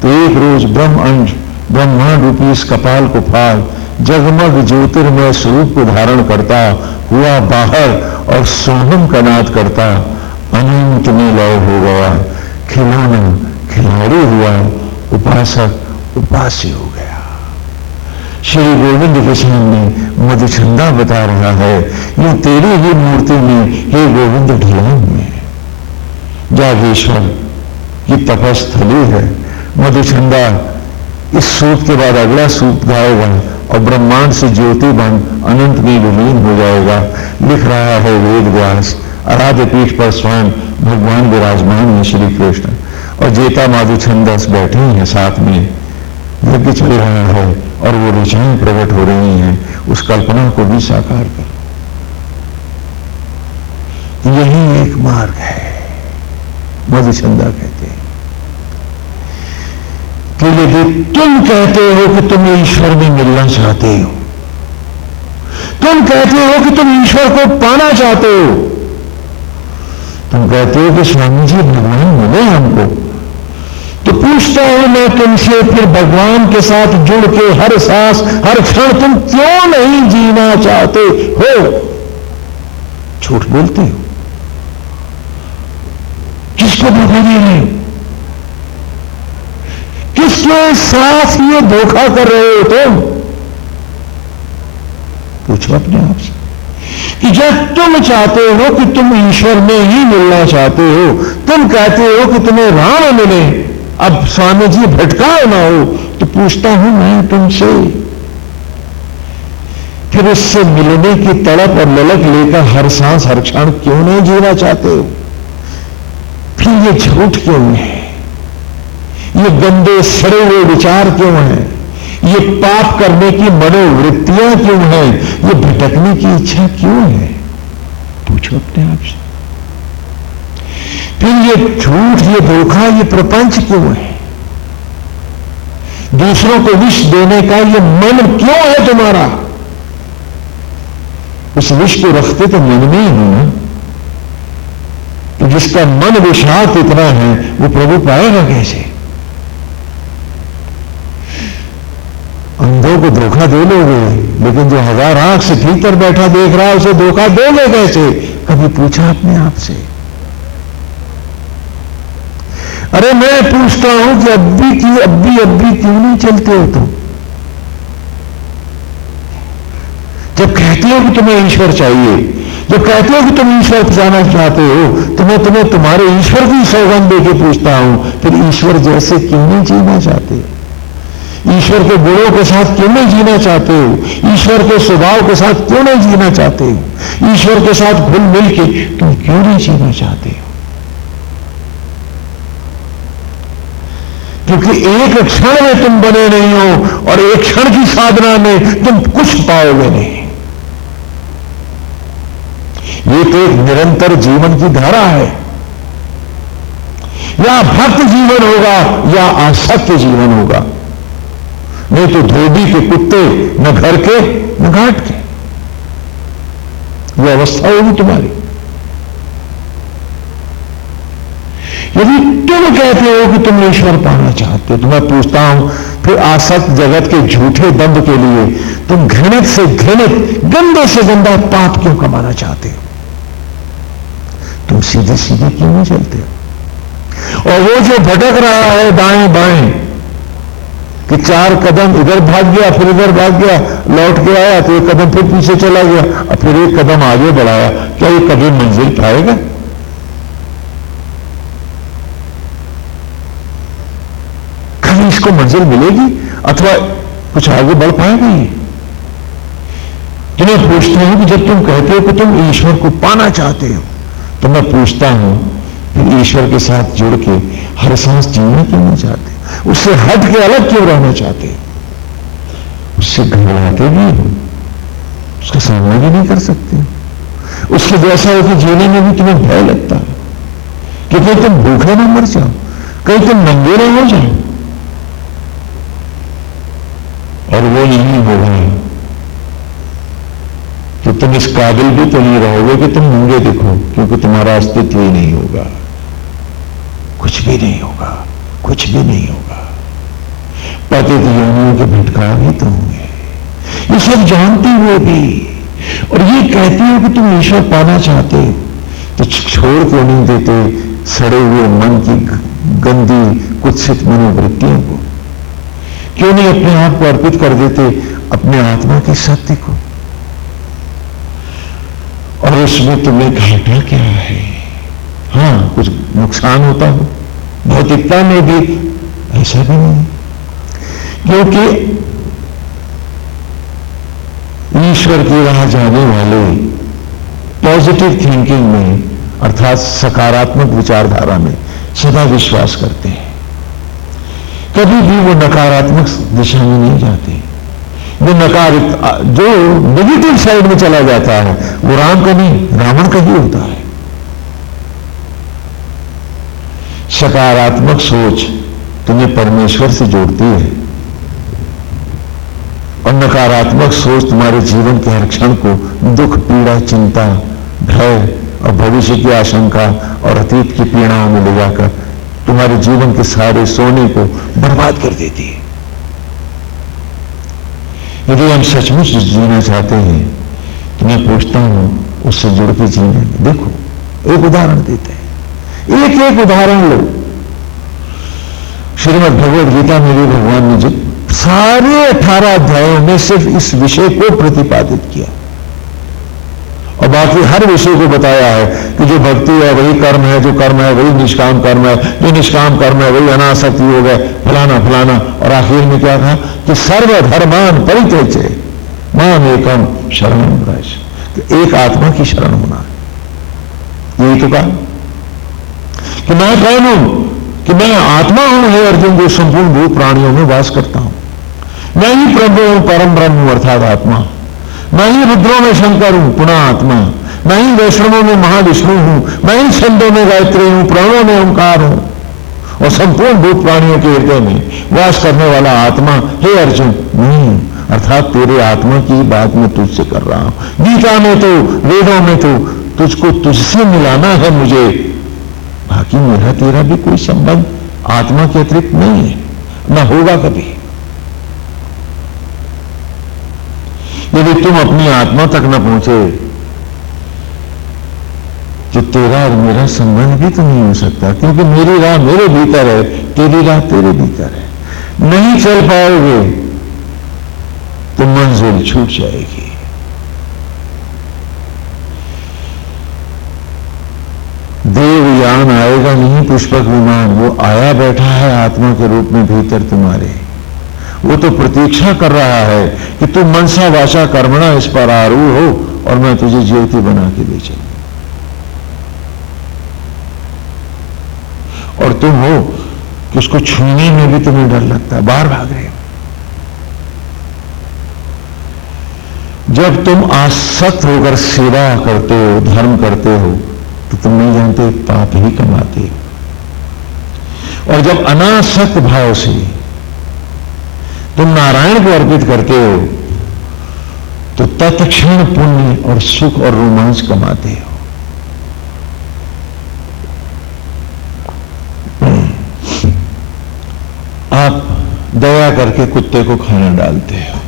तो एक रोज ब्रह्म अंश ब्रह्मांड रूपी इस कपाल को फाड़ जगमग ज्योतिर्मय स्वरूप को धारण करता हुआ बाहर और सोहम का नाद करता अनंत में लय हो गया। खिलौना खिलाड़ी हुआ, उपासक उपास्य हो गया। श्री गोविंद के सामने मधुचंदा बता रहा है, यूं तेरी ही मूर्ति में हे गोविंद ढलान में जागेश्वर की तपस्थली है। मधुचंदा इस सूत के बाद अगला सूत गाएगा और ब्रह्मांड से ज्योति बन अनंत में विलीन हो जाएगा। लिख रहा है वेद व्यास, आराध्य पीठ पर स्वयं भगवान विराजमान है श्री कृष्ण, और जेता मधुचंदस बैठे हैं साथ में, यज्ञ चल रहा है और वो ऋचाएं प्रकट हो रही हैं उस कल्पना को भी साकार कर। यही एक मार्ग है, मधुचंदा कहते हैं कि यदि तुम कहते हो कि तुम ईश्वर में मिलना चाहते हो, तुम कहते हो कि तुम ईश्वर को पाना चाहते हो, तुम कहते हो कि स्वामी जी भगवान मिले हमको, तो पूछता हूं मैं तुमसे, फिर भगवान के साथ जुड़ के हर सांस हर क्षण तुम क्यों नहीं जीना चाहते हो? झूठ बोलते हो, किसको धोखा दे रहे हो? किसके साथ ये धोखा कर रहे हो तुम? पूछो अपने आप से कि जब तुम चाहते हो कि तुम ईश्वर में ही मिलना चाहते हो, तुम कहते हो कि तुम्हें राम मिले, अब स्वामी जी भटकाओ ना हो, तो पूछता हूं मैं तुमसे, फिर उससे मिलने की तड़प और ललक लेकर हर सांस हर क्षण क्यों नहीं जीना चाहते हो? फिर ये झूठ क्यों है? ये गंदे सड़े हुए विचार क्यों हैं? ये पाप करने की मनोवृत्तियां क्यों हैं? ये भटकने की इच्छा क्यों है? पूछो अपने आप से। फिर ये झूठ, ये धोखा, ये प्रपंच क्यों है? दूसरों को विष देने का ये मन क्यों है तुम्हारा? उस विष को रखते तो मन में ही हो ना, तो जिसका मन विषाक्त इतना है वो प्रभु पाएगा कैसे? अंधों को धोखा दे लोगे, लेकिन जो 1000 आंख से भीतर बैठा देख रहा है उसे धोखा दोगे कैसे? कभी पूछा अपने आप से? अरे मैं पूछता हूं कि अब भी क्यों नहीं चलते हो तुम? जब कहते हो कि तुम्हें ईश्वर चाहिए, जब कहते हो कि तुम ईश्वर जाना चाहते हो, तो मैं तुम्हें तुम्हारे ईश्वर की सौगंध देके पूछता हूं, फिर ईश्वर जैसे क्यों नहीं जीना चाहते? ईश्वर के गुणों के साथ क्यों नहीं जीना चाहते हो? ईश्वर के स्वभाव के साथ क्यों नहीं जीना चाहते हो? ईश्वर के साथ घुल मिल के तुम क्यों नहीं जीना चाहते हो? क्योंकि एक क्षण में तुम बने नहीं हो और एक क्षण की साधना में तुम कुछ पाओगे नहीं। ये तो एक निरंतर जीवन की धारा है। या भक्त जीवन होगा या आसक्त जीवन होगा, नहीं तो धोबी के कुत्ते न घर के न घाट के, वो अवस्था होगी तुम्हारी। यदि तुम कहते हो कि तुम ईश्वर पाना चाहते हो तो मैं पूछता हूं, फिर आसक्त जगत के झूठे दंभ के लिए तुम घृणित से घृणित, गंदे से गंदा पाप क्यों कमाना चाहते हो? तुम सीधे सीधे क्यों नहीं चलते हो? और वो जो भटक रहा है दाएं बाएं, कि 4 कदम इधर भाग गया, फिर इधर भाग गया, लौट के आया तो 1 कदम फिर पीछे चला गया और फिर 1 कदम आगे बढ़ाया, क्या ये कभी मंजिल पाएगा? कभी इसको मंजिल मिलेगी अथवा कुछ आगे बढ़ पाएगा? ये तो मैं पूछता हूं कि जब तुम कहते हो कि तुम ईश्वर को पाना चाहते हो, तो मैं पूछता हूं कि ईश्वर के साथ जुड़ के हर सांस जीना क्यों नहीं चाहते? उससे हट के अलग क्यों रहना चाहते? उससे घबराते भी हो, उसका सामना भी नहीं कर सकते, उसके जैसा हो कि जीने में भी तुम्हें भय लगता है कि कहीं तुम भूखे ना मर जाओ, कहीं तुम नंगे ना हो जाओ। और वो नहीं होगा तो तुम इस काबिल भी तो नहीं रहोगे कि तुम नंगे दिखो, क्योंकि तुम्हारा अस्तित्व ही नहीं होगा, कुछ भी नहीं होगा, कुछ भी नहीं होगा। पतित योनियों के भटकाव ही तो होंगे, ये सब जानते हुए भी, और ये कहते हो कि तुम ईश्वर पाना चाहते तो छोड़ क्यों नहीं देते सड़े हुए मन की गंदी कुत्सित मनोवृत्तियों को? क्यों नहीं अपने आप को अर्पित कर देते अपने आत्मा के सत्य को? और उसमें तुम्हें घाटा क्या है? हां, कुछ नुकसान होता हो, भौतिकता में भी ऐसा भी नहीं, क्योंकि ईश्वर की राह जाने वाले पॉजिटिव थिंकिंग में अर्थात सकारात्मक विचारधारा में सदा विश्वास करते हैं। कभी भी वो नकारात्मक दिशा में नहीं जाते। वो जो नेगेटिव साइड में चला जाता है वो राम का नहीं, रावण का ही होता है। सकारात्मक सोच तुम्हें परमेश्वर से जोड़ती है और नकारात्मक सोच तुम्हारे जीवन के हर क्षण को दुख, पीड़ा, चिंता, भय और भविष्य की आशंका और अतीत की पीड़ाओं में ले जाकर तुम्हारे जीवन के सारे सोने को बर्बाद कर देती है। यदि हम सचमुच जीना चाहते हैं तो मैं पूछता हूं उससे जुड़ के जीने। देखो, एक उदाहरण देते हैं, एक उदाहरण लो। श्रीमद् भगवद गीता में भी भगवान ने जो सारे 18 अध्यायों में सिर्फ इस विषय को प्रतिपादित किया और बाकी हर विषय को बताया है कि जो भक्ति है वही कर्म है, जो कर्म है वही निष्काम कर्म है, जो निष्काम कर्म है वही अनासक्ति हो गए, फलाना फलाना। और आखिर में क्या कहा कि सर्वधर्मान परित्यज्य माम एकम शरणं व्रज, तो एक आत्मा की शरण होना है। यही तो कहा कि मैं कौन हूं? कि मैं आत्मा हूं, हे अर्जुन, जो संपूर्ण भूत प्राणियों में वास करता हूं। मैं ही प्रभु हूं, परम ब्रह्म हूं अर्थात आत्मा। मैं ही रुद्रों में शंकर हूं, पुनः आत्मा। मैं ही वैष्णवों में महाविष्णु हूं। मैं ही छंदों में गायत्री हूं, प्राणों में ओंकार हूं और संपूर्ण भूत प्राणियों के हृदय में वास करने वाला आत्मा, हे अर्जुन, नहीं, अर्थात तेरे आत्मा की बात मैं तुझसे कर रहा हूं। गीता में तो, वेदों में तो तुझको तुझसे मिलाना है मुझे, बाकी मेरा तेरा भी कोई संबंध आत्मा के अतिरिक्त नहीं है, न होगा कभी। यदि तुम अपनी आत्मा तक न पहुंचे तो तेरा और मेरा संबंध भी तो नहीं हो सकता, क्योंकि मेरी राह मेरे भीतर है, तेरी राह तेरे भीतर है। नहीं चल पाओगे तो मंजिल छूट जाएगी। देवयान आएगा नहीं, पुष्पक विमान, वो आया बैठा है आत्मा के रूप में भीतर तुम्हारे। वो तो प्रतीक्षा कर रहा है कि तुम मनसा वाचा कर्मणा इस पर आरूढ़ हो और मैं तुझे ज्योति बना के ले चलूं। और तुम हो कि उसको छूने में भी तुम्हें डर लगता है, बाहर भाग रहे हो। जब तुम आसक्त होकर सेवा करते हो, धर्म करते हो, तो तुम नहीं जानते पाप ही कमाते हो। और जब अनासक्त भाव से तुम नारायण को अर्पित करते हो, तो तत्क्षण पुण्य और सुख और रोमांच कमाते हो। आप दया करके कुत्ते को खाना डालते हो,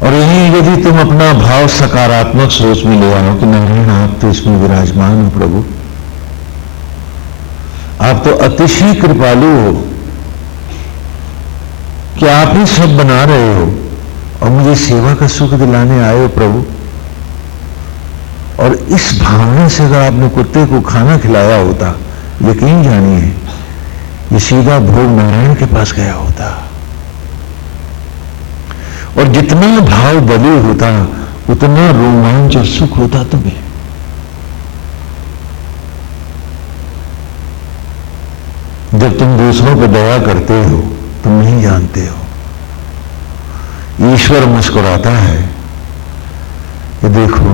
और यही यदि तुम अपना भाव सकारात्मक सोच में ले आओ कि नारायण आप तो इसमें विराजमान हो, प्रभु आप तो अतिशय कृपालु हो कि आप ही सब बना रहे हो और मुझे सेवा का सुख दिलाने आए हो प्रभु। और इस भावना से अगर आपने कुत्ते को खाना खिलाया होता, यकीन जानिए ये सीधा भोग नारायण के पास गया होता। और जितना भाव बदल होता उतना रोमांच और सुख होता तुम्हें। जब तुम दूसरों पर दया करते हो, तुम नहीं जानते हो ईश्वर मुस्कुराता है कि देखो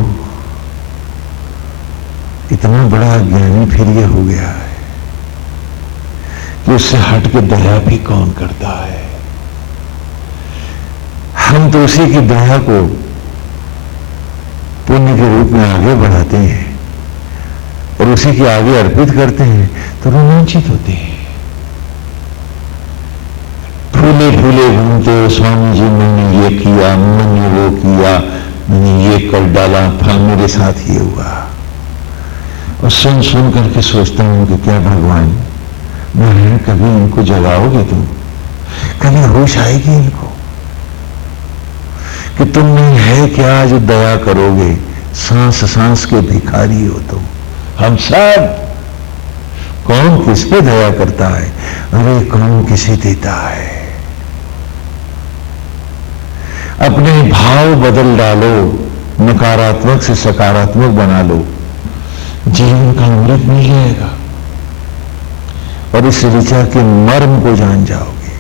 इतना बड़ा ज्ञानी फिर ये हो गया है कि उससे हट के दया भी कौन करता है। हम तो उसी की दया को पुण्य के रूप में आगे बढ़ाते हैं और उसी के आगे अर्पित करते हैं, तो रोमांचित होते हैं। फूले फूले घूमते हो, स्वामी जी मैंने ये किया, मैंने वो किया, मैंने ये कर डाला, फिर मेरे साथ ये हुआ। और सुन सुन करके सोचता हूं कि क्या भगवान नारायण कभी इनको जगाओगे तुम, कभी होश आएगी इनको कि तुम नहीं है क्या जो दया करोगे। सांस सांस के भिखारी हो तुम। हम सब कौन किस पे दया करता है, अरे कौन किसे देता है। अपने भाव बदल डालो, नकारात्मक से सकारात्मक बना लो, जीवन का अमृत मिल जाएगा और इस ऋचा के मर्म को जान जाओगे,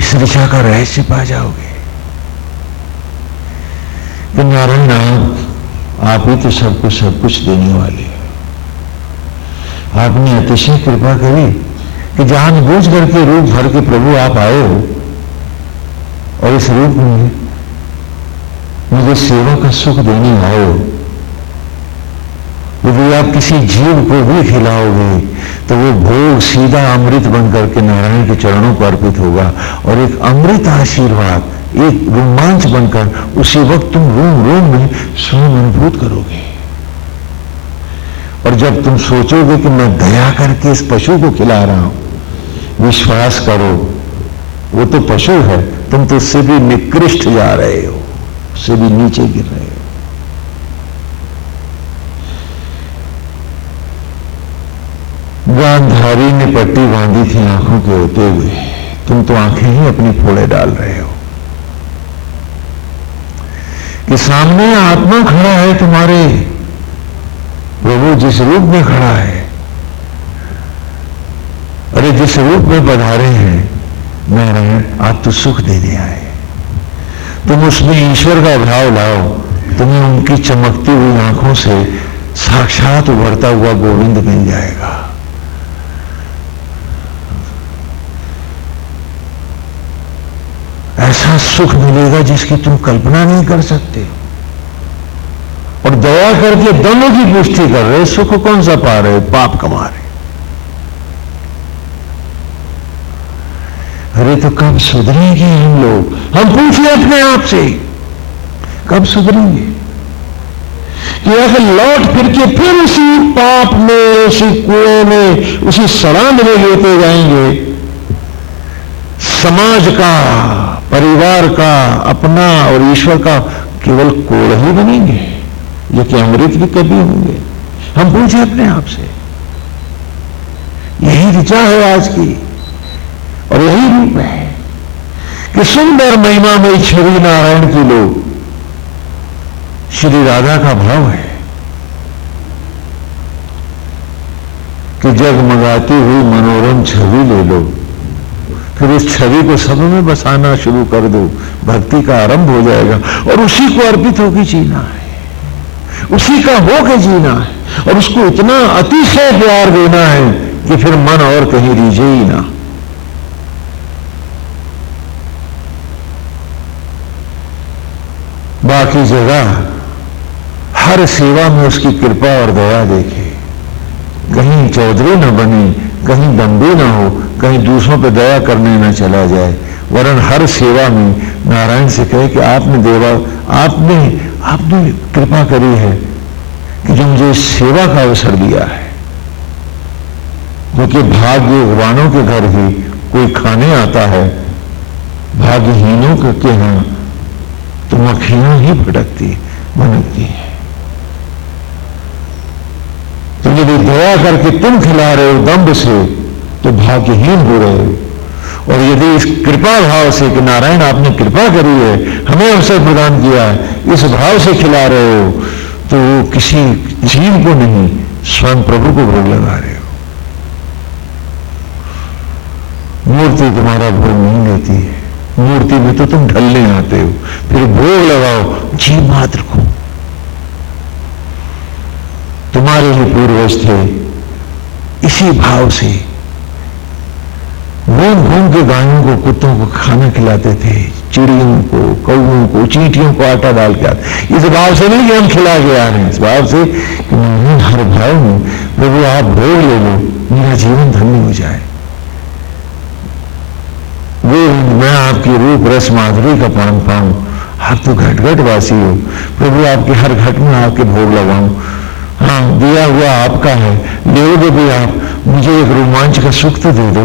इस ऋचा का रहस्य पा जाओगे कि नारायण आप ही तो सबको सब कुछ देने वाले हो। आपने अतिशय कृपा करी कि जानबूझ करके रूप भर के प्रभु आप आए हो और इस रूप में मुझे सेवा का सुख देने आए हो। यदि आप किसी जीव को भी खिलाओगे तो वो भोग सीधा अमृत बन करके नारायण के चरणों पर अर्पित होगा और एक अमृत आशीर्वाद, एक रोमांच बनकर उसी वक्त तुम रोम रोम में स्वयं अनुभूत करोगे। और जब तुम सोचोगे कि मैं दया करके इस पशु को खिला रहा हूं, विश्वास करो वो तो पशु है, तुम तो उससे भी निकृष्ट जा रहे हो, उससे भी नीचे गिर रहे हो। गांधारी ने पट्टी बांधी थी आंखों के होते हुए, तुम तो आंखें ही अपनी फोड़े डाल रहे हो कि सामने आत्मा खड़ा है तुम्हारे, प्रभु जिस रूप में खड़ा है, अरे जिस रूप में पधारे हैं नारायण, आप तो सुख देने आए। तुम उसमें ईश्वर का भाव लाओ, तुम्हें उनकी चमकती हुई आंखों से साक्षात उभरता हुआ गोविंद मिल जाएगा। ऐसा सुख मिलेगा जिसकी तुम कल्पना नहीं कर सकते। और दया करके दोनों की पुष्टि कर रहे, सुख कौन सा पा रहे, पाप कमा रहे। अरे तो कब सुधरेंगे हम लोग? हम पूछे अपने आप से, कब सुधरेंगे? कि अगर लौट फिर के फिर उसी पाप में, उसी कुएं में, उसी सड़ांध में लेते जाएंगे। समाज का, परिवार का, अपना और ईश्वर का केवल कोड़ ही बनेंगे, जो कि अमृत भी कभी होंगे। हम पूछे अपने आप से, यही ऋचा है आज की और यही रूप है कि सुंदर महिमा में श्री नारायण की लोग, श्री राधा का भाव है। कि जगमगाती हुई मनोरम छवि ले लो, फिर उस छवि को सब में बसाना शुरू कर दो, भक्ति का आरंभ हो जाएगा। और उसी को अर्पित होकर जीना है, उसी का होकर जीना है, और उसको इतना अतिशय प्यार देना है कि फिर मन और कहीं रीझे ही ना। बाकी जगह हर सेवा में उसकी कृपा और दया देखे, कहीं चौधरी न बने, कहीं दम्भी न हो, कहीं दूसरों पर दया करने न चला जाए, वरन हर सेवा में नारायण से कहे कि आपने कृपा करी है कि जो मुझे सेवा का अवसर दिया है। क्योंकि भाग्यवानों के घर ही कोई खाने आता है, भाग्यहीनों के यहाँ तो मक्खियां ही भटकती भटकती है। तो यदि दया करके तुम खिला रहे हो दम्भ से तो भाग्यहीन हो रहे हो, और यदि इस कृपा भाव से कि नारायण आपने कृपा करी है, हमें अवसर प्रदान किया है, इस भाव से खिला रहे हो, तो वो किसी जीव को नहीं, स्वयं प्रभु को भोग लगा रहे हो। मूर्ति तुम्हारा भोग नहीं लेती है, मूर्ति में तो तुम ढलने आते हो, फिर भोग लगाओ जीव मात्र को। तुम्हारे जो पूर्वज थे इसी भाव से घूम घूम के गायों को, कुत्तों को खाना खिलाते थे, चिड़ियों को, कौओं को, चींटियों को आटा डाल के आते। इस भाव से नहीं कि हम खिला के आ रहे हैं, इस भाव से कि नहीं, हर भाव में प्रभु आप भोग ले लो, मेरा जीवन धन्य हो जाए। मैं आपकी रूप रस माधुरी का पान पाऊं, आप तो घट घट वासी हो, प्रभु आपके हर घट में आपके भोग लगाऊं। हाँ, दिया हुआ आपका है, लोगे भी आप, मुझे एक रोमांच का सुख तो दे दो,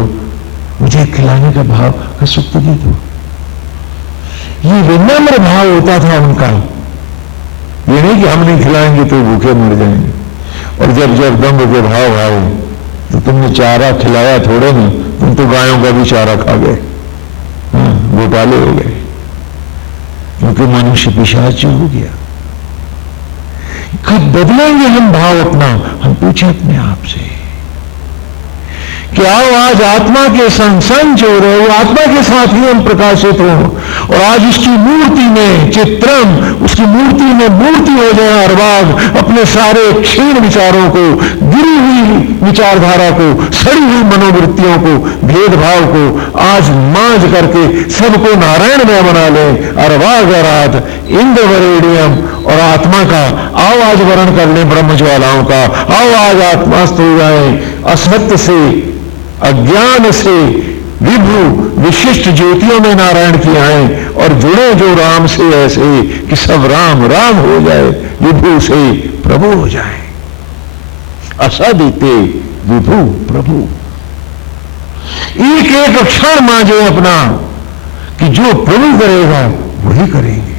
मुझे खिलाने का भाव का सुख तो दे दो। ये विनम्र भाव होता था उनका, ये नहीं कि हम नहीं खिलाएंगे तो भूखे मर जाएंगे। और जब जब दम्भ के भाव आए तो तुमने चारा खिलाया थोड़े ना, तुम तो गायों का भी चारा खा गए, घोटाले हो गए, क्योंकि मनुष्य पिशाच हो गया। कब बदलेंगे हम भाव अपना? हम पूछे अपने आप से कि आओ आज आत्मा के संग जो रहे हो, आत्मा के साथ ही हम प्रकाशित हो, और आज उसकी मूर्ति में चित्रम, उसकी मूर्ति में मूर्ति हो जाए हर बाग, अपने सारे क्षीण विचारों को, गिरी हुई विचारधारा को, सड़ी हुई मनोवृत्तियों को, भेदभाव को आज मांझ करके सबको नारायण में बना ले। अरवाग अराध इंद्रवरेडियम, और आत्मा का आओ आज वर्ण कर ले ब्रह्म ज्वालाओं का, आओ आज आत्मास्त हो जाए, असत्य से, अज्ञान से विभु विशिष्ट ज्योतियों में नारायण की आए, और जुड़े जो राम से ऐसे कि सब राम राम हो जाए, विभु से प्रभु हो जाए। असदिते विभु प्रभु, एक एक क्षण मांझे अपना कि जो प्रभु करेगा वही करेंगे।